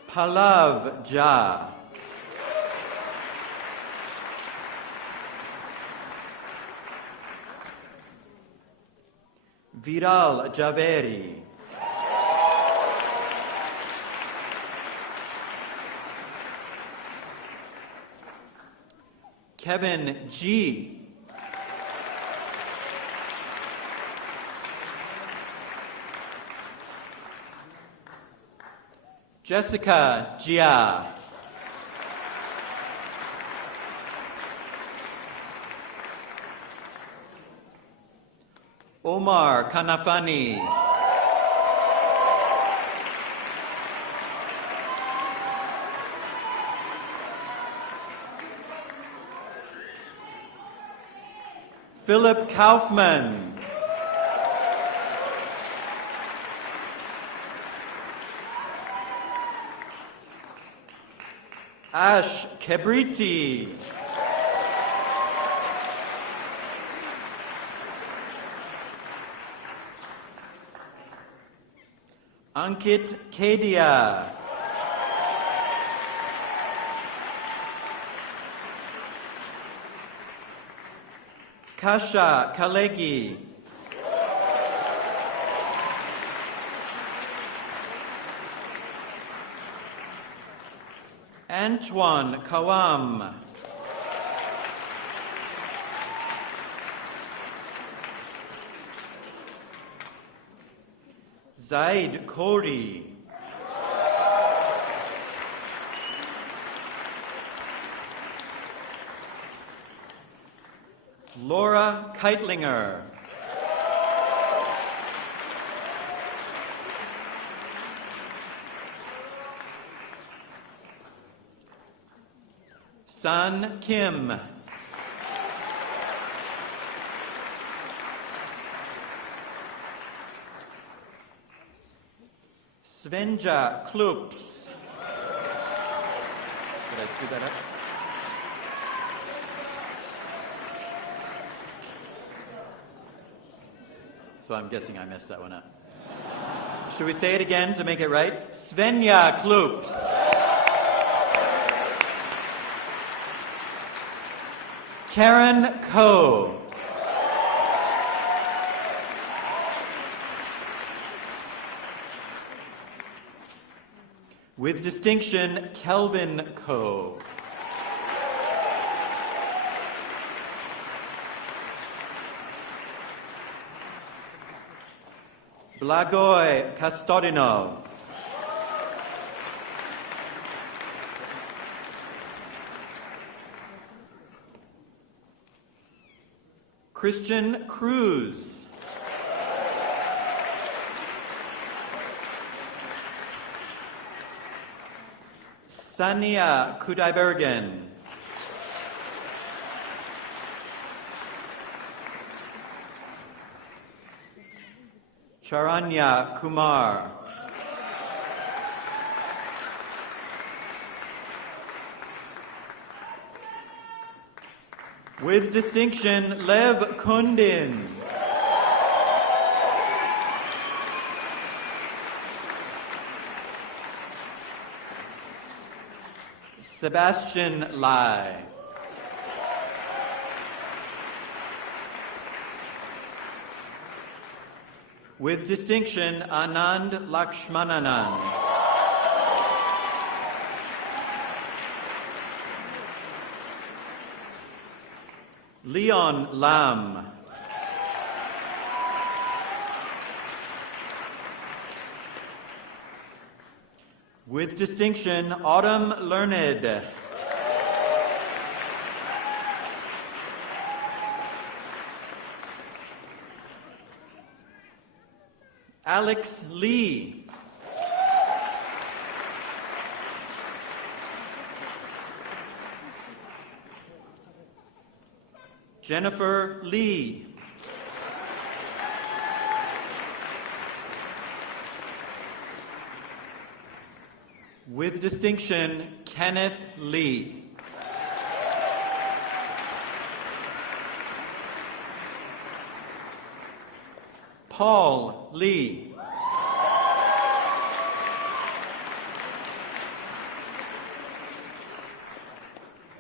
Palav Jha. Viral Javeri. Kevin G. Jessica Jia. Omar Kanafani. Philip Kaufman. Ash Kebriti. Ankit Kedia. Kasha Kalegi. Antoine Kawam. Zaid Khori. Laura Keitlinger. San Kim. Svenja Klups. Did I screw that up? So I'm guessing I messed that one up. Should we say it again to make it right? Svenja Klups. Karen Ko. With distinction, Kelvin Ko. Blagoy Kastodinov. Christian Cruz. Sania Kudaibergen. Charanya Kumar. With distinction, Lev Kundin. Sebastian Lai. With distinction, Anand Lakshmananan. Leon Lam. With distinction, Autumn Learned. Alex Lee. Jennifer Lee. With distinction, Kenneth Lee. Paul Lee.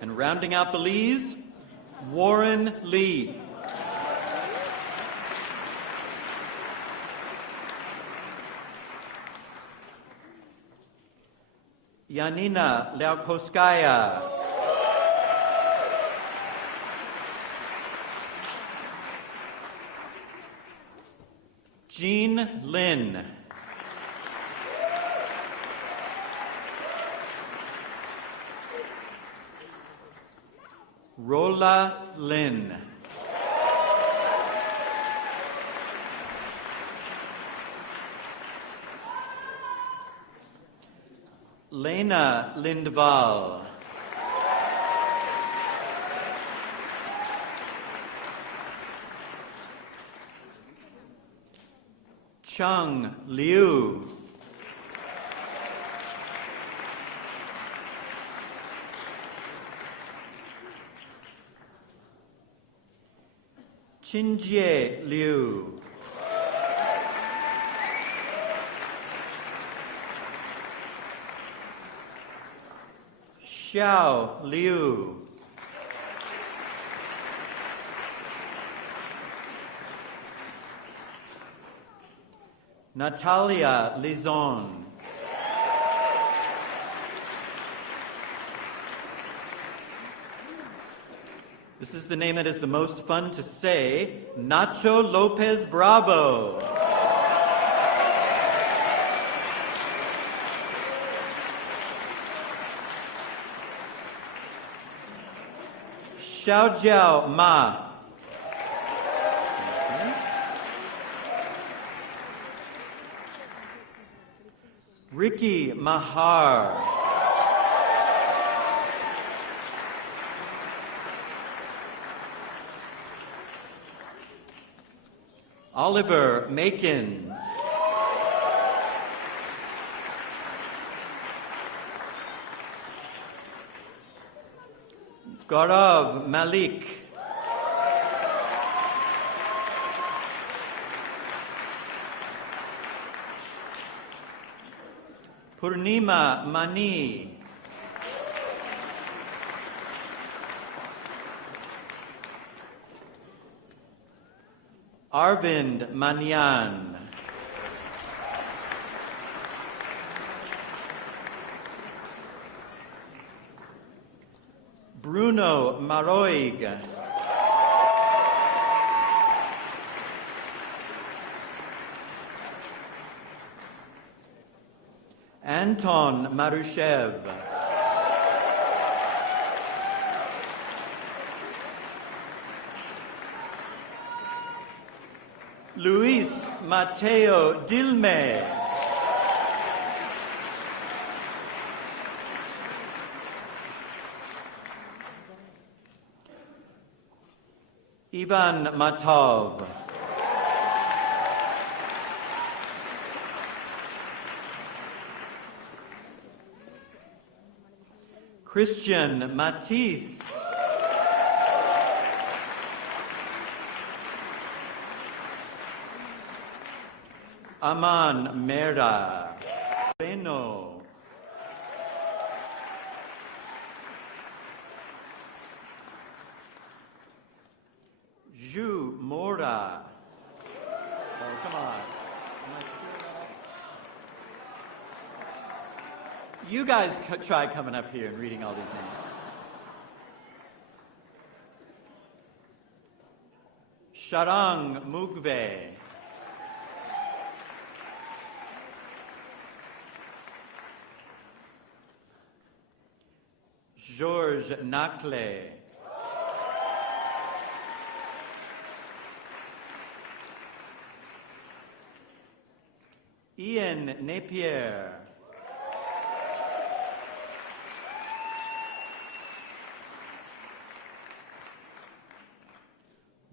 And rounding out the Lees, Warren Lee. Yanina Lyaukoskaya. Jean Lin. Rola Lin. Lena Lindvall. Chung Liu. Qinjie Liu. Xiao Liu. Natalia Lizon. This is the name that is the most fun to say, Nacho Lopez Bravo. Xiaojiao Ma. Ricky Mahar. Oliver Makins. Gaurav Malik. Purnima Mani. Arvind Manyan. Bruno Maroig. Anton Marushev. Luis Mateo Dilme. Ivan Matov. Christian Matisse. Aman Merda. Beno. Ju Mora. Oh, come on. You guys try coming up here and reading all these names. Sharang Mugve. Georges Nacle. Ian Napier.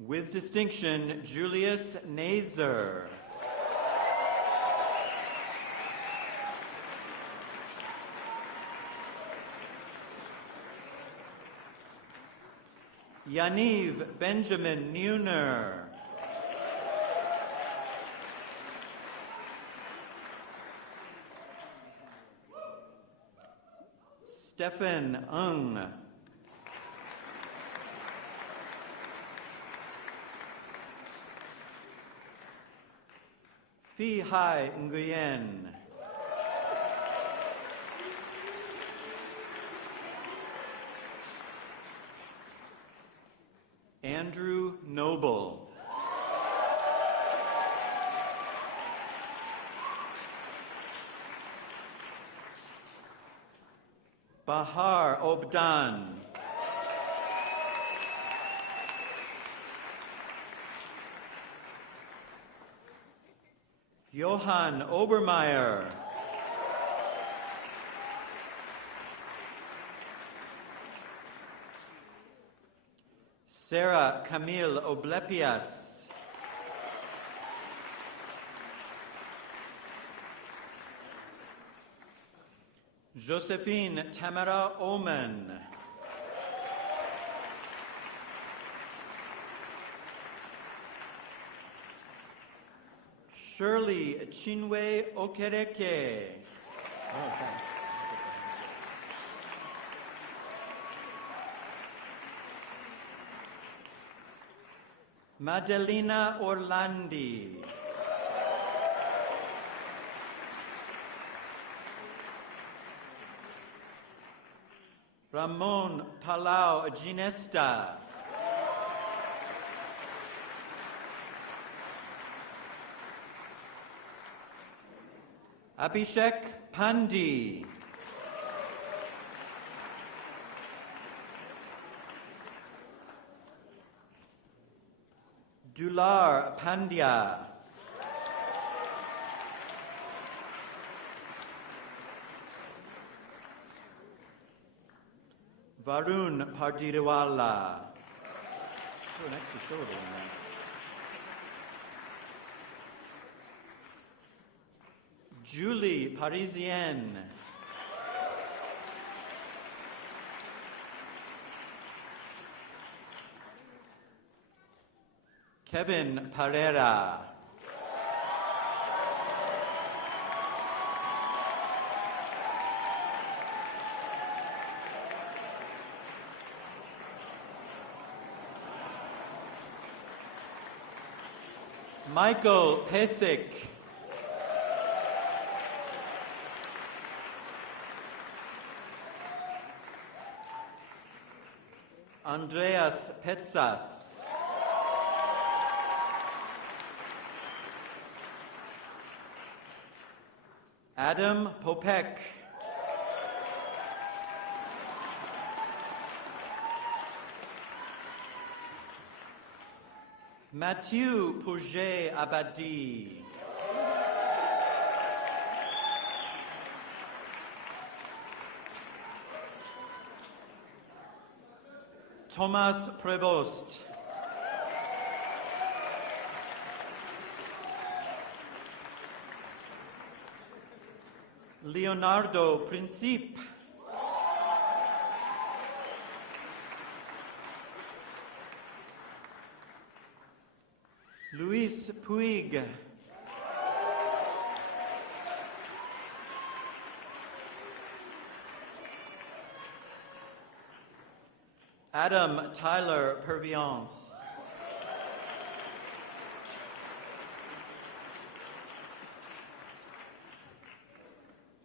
With distinction, Julius Nazer. Yaniv Benjamin Neuner. Stefan Ung. Phi Hai Nguyen. Andrew Noble. Bahar Obdan. Johann Obermeier. Sarah Camille Oblepias. Josephine Tamara Oman. Shirley Chinwe Okereke. Madelina Orlandi. Ramon Palau Ginesta. Abhishek Pandi. Dular Pandya. Varun Pardiriwala. Oh, an extra syllable in there. Julie Parisienne. Kevin Pereira. Michael Pesik. Andreas Petsas. Adam Popek. Mathieu Pouget Abadi. Thomas Prevost. Leonardo Principe. Luis Puig. Adam Tyler Perviance.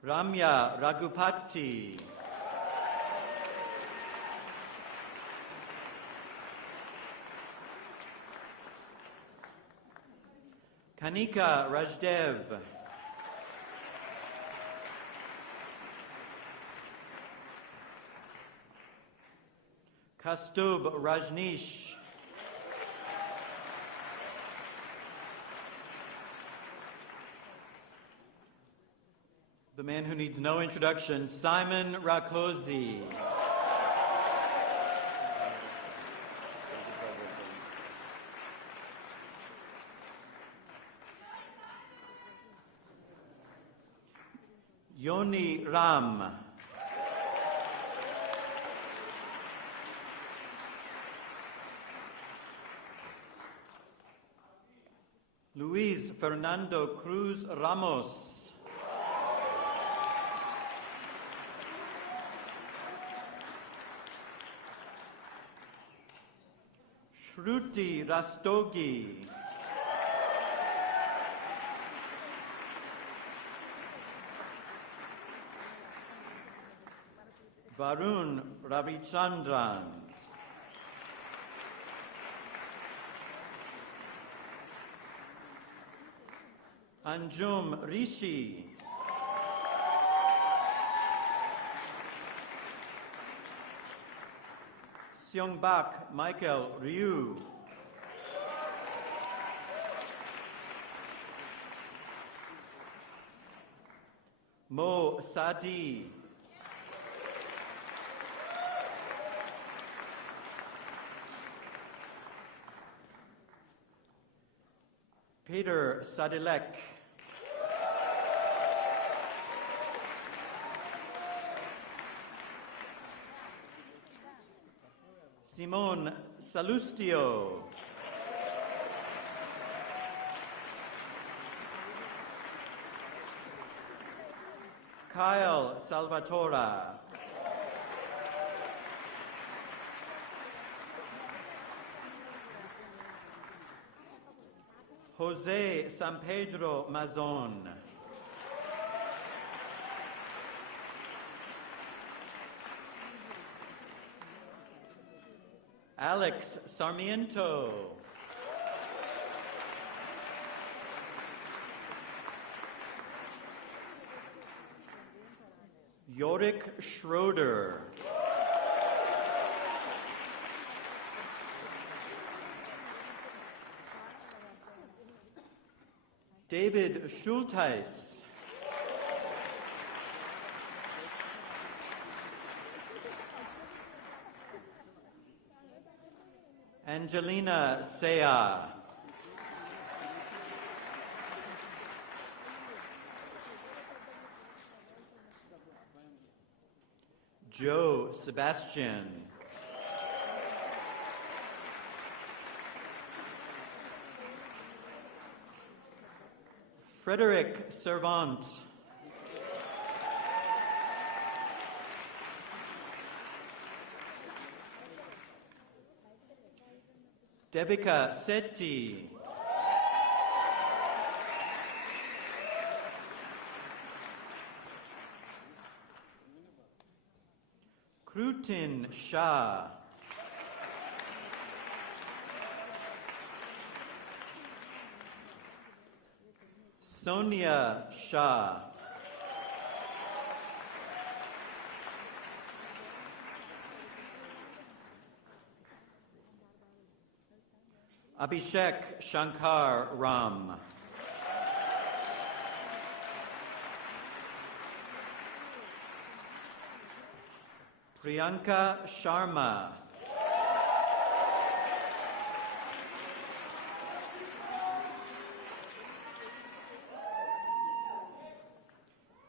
Ramya Raghupati. Kanika Rajdev. Kastub Rajneesh. The man who needs no introduction, Simon Rakosi. Yoni Ram. Luis Fernando Cruz Ramos. Shruti Rastogi. Varun Ravichandran. Anjum Rishi. Seongbak Michael Ryu. Mo Sadi. Peter Sadilek. Simone Salustio. Kyle Salvatora. Jose San Pedro Mazon. Alex Sarmiento. Yorick Schroeder. David Schulteis. Angelina Sea. Joe Sebastian. Frederick Servant. Devika Sethi. Krutin Shah. Sonia Shah. Abhishek Shankar Ram. Priyanka Sharma.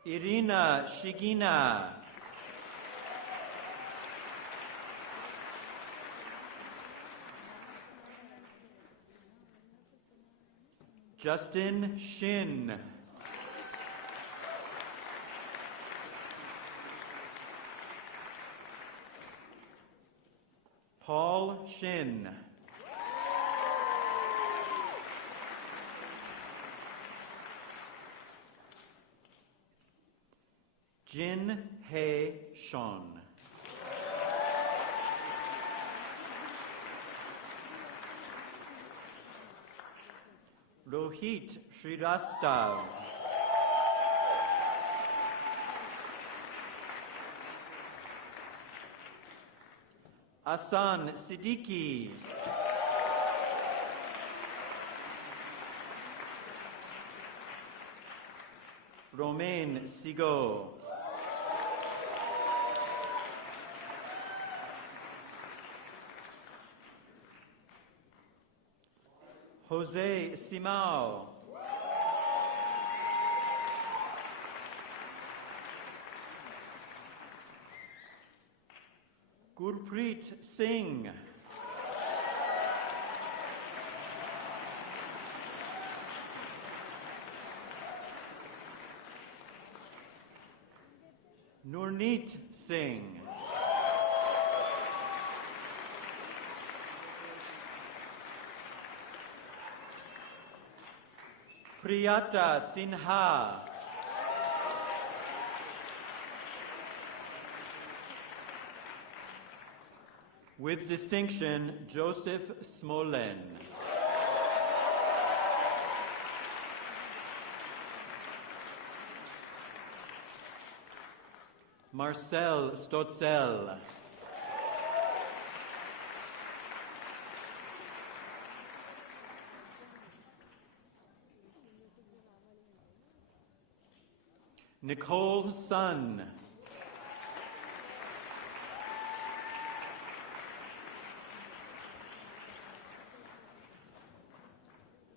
Irina Shigina. Justin Shin. Paul Shin. Jin Hei Shon. Rohit Srivastav. Asan Siddiqui. Romain Sigo. Jose Simao. Gurpreet Singh. Nurneet Singh. Priyata Sinha. With distinction, Joseph Smolin. Marcel Stotzel. Nicole Sun.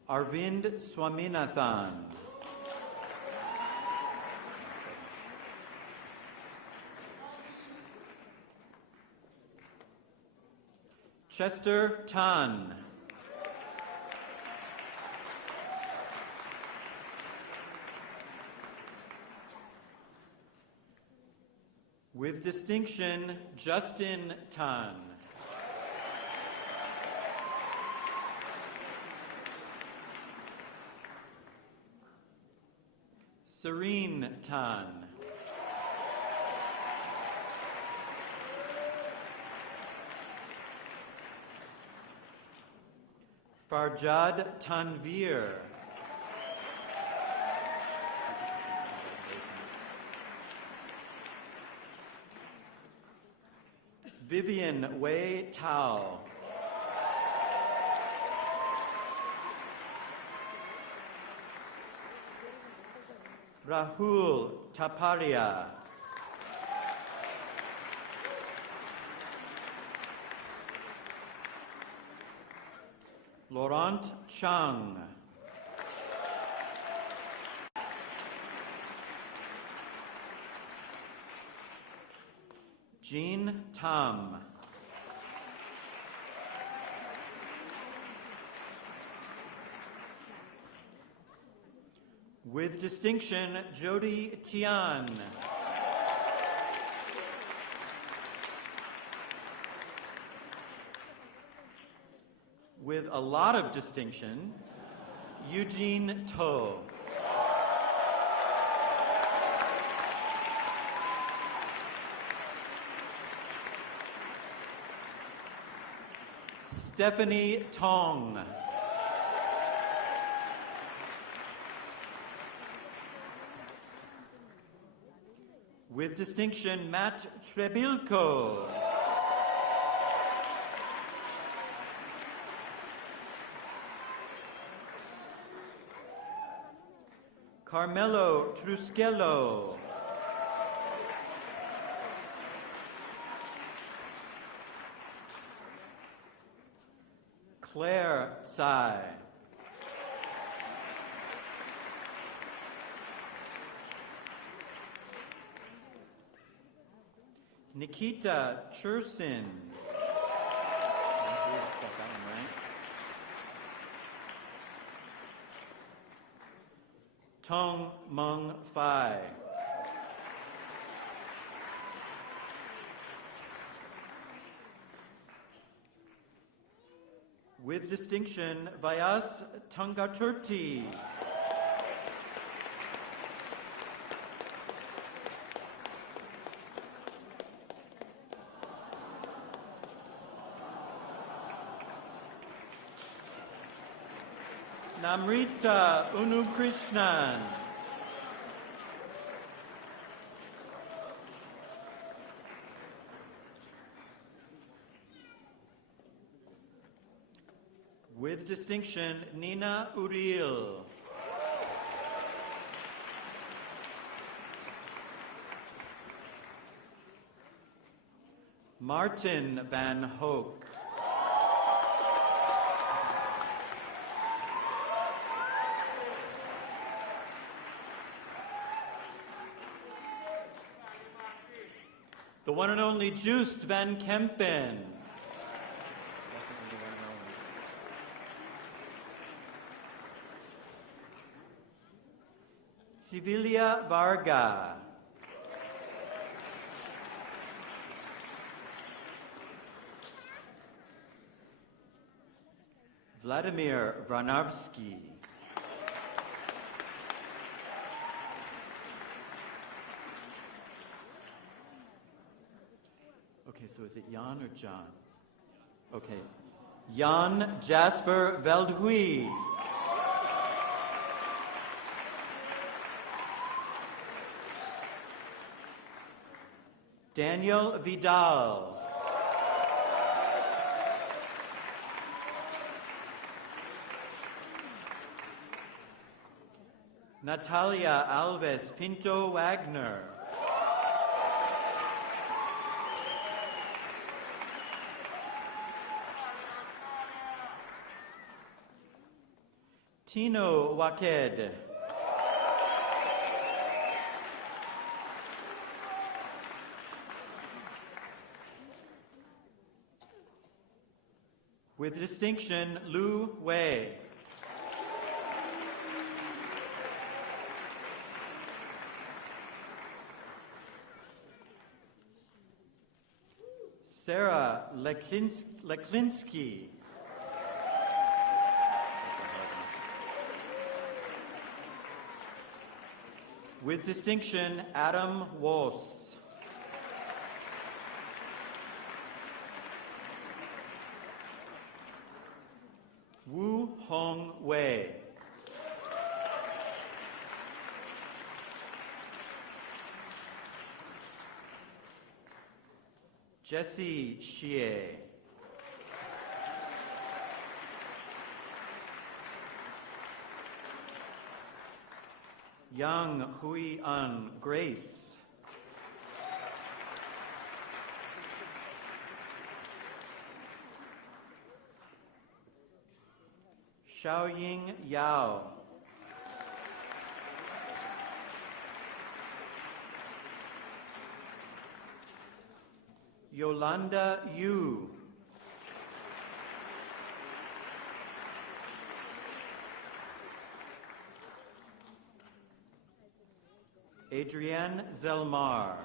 Arvind Swaminathan. Chester Tan. With distinction, Justin Tan. Serene Tan. Farjad Tanvir. Vivian Wei Tao. Rahul Taparia. Laurent Chang. Jean Tam. With distinction, Jody Tian. With a lot of distinction, Eugene To. Stephanie Tong. With distinction, Matt Trebilko. Carmelo Truschello. Claire Tsai. Nikita Chursin. Tong Mung Fai. With distinction, Vyas Tangaturti. Namrita Unukrishnan. With distinction, Nina Uriel. Martin Van Hoek. The one and only Joost Van Kempen. Sivilia Varga. Vladimir Vranarvsky. Okay, so is it Jan or John? Okay. Jan Jasper Veldhui. Daniel Vidal. Natalia Alves Pinto Wagner. Tino Waked. With distinction, Lu Wei. Sarah Leklinsky. With distinction, Adam Woss. Wu Hong Wei. Jesse Xie. Yang Hui An Grace. Xiaoying Yao. Yolanda Yu. Adrienne Zelmar.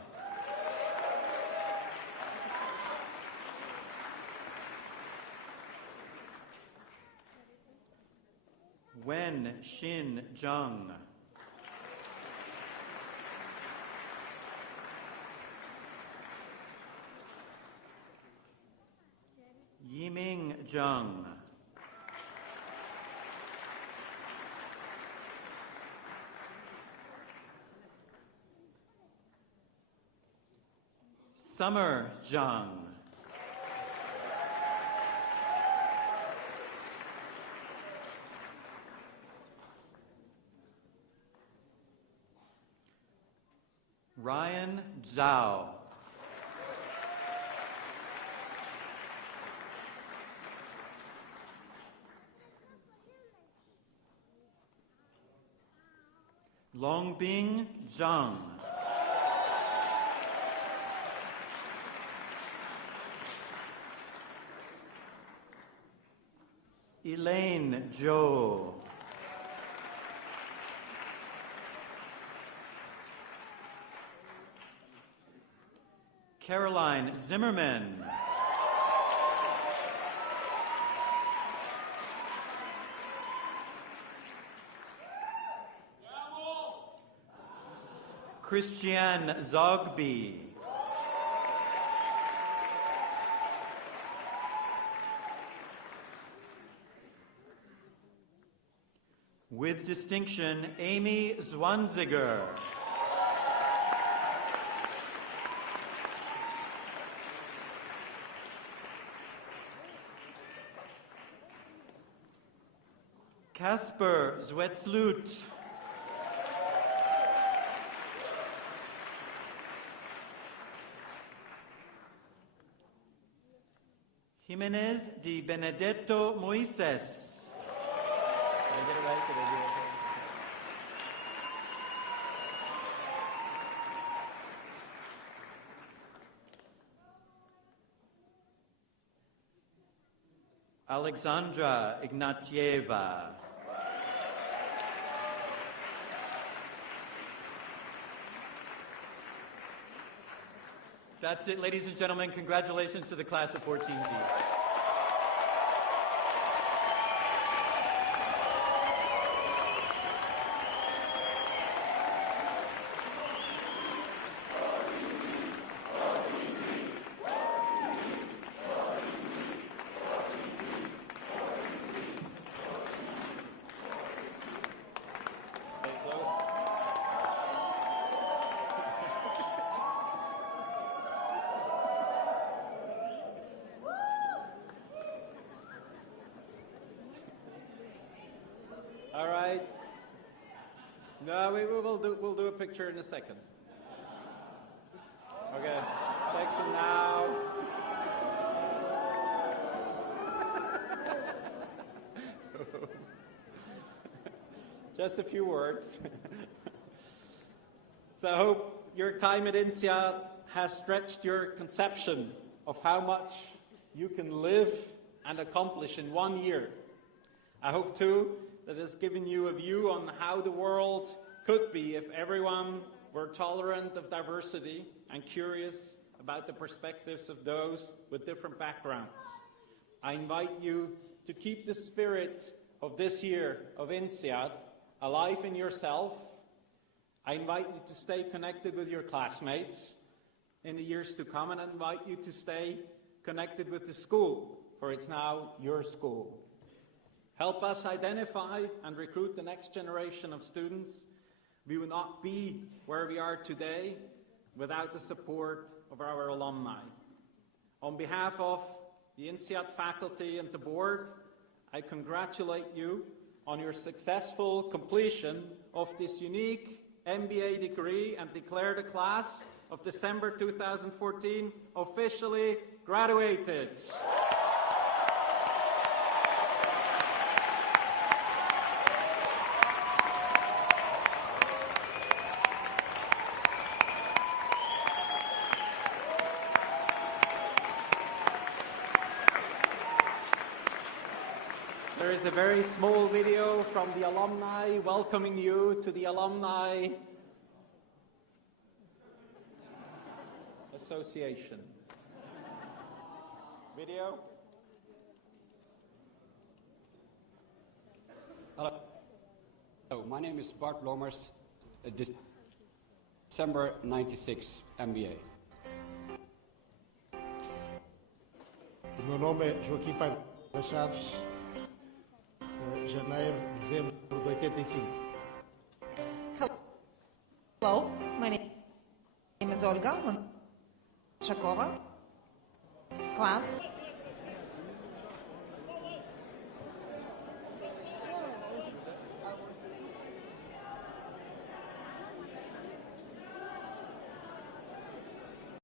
Wen Xin Zheng. Yiming Zheng. Summer Zhang. Ryan Zhao. Longbing Zhang. Elaine Zhou. Caroline Zimmerman. Christiane Zogby. With distinction, Amy Zwanziger. Kasper Zwetslut. Jimenez Di Benedetto Moises. Did I get it right? Did I do it right? Alexandra Ignatieva. That's it, ladies and gentlemen. Congratulations to the class of 14 team. All right. No, we'll do a picture in a second. Okay. Jackson now. Just a few words. So I hope your time at INSEAD has stretched your conception of how much you can live and accomplish in 1 year. I hope too that has given you a view on how the world could be if everyone were tolerant of diversity and curious about the perspectives of those with different backgrounds. I invite you to keep the spirit of this year of INSEAD alive in yourself. I invite you to stay connected with your classmates in the years to come, and I invite you to stay connected with the school, for it's now your school. Help us identify and recruit the next generation of students. We would not be where we are today without the support of our alumni. On behalf of the INSEAD faculty and the board, I congratulate you on your successful completion of this unique MBA degree and declare the class of December 2014 officially graduated. There is a very small video from the alumni welcoming you to the Alumni Association. Video. Hello, my name is Bart Blomers, December 96 MBA. O meu nome é Joaquim Paiva Chaves, janeiro, dezembro de 85. Hello, my name is Olga Shakova, class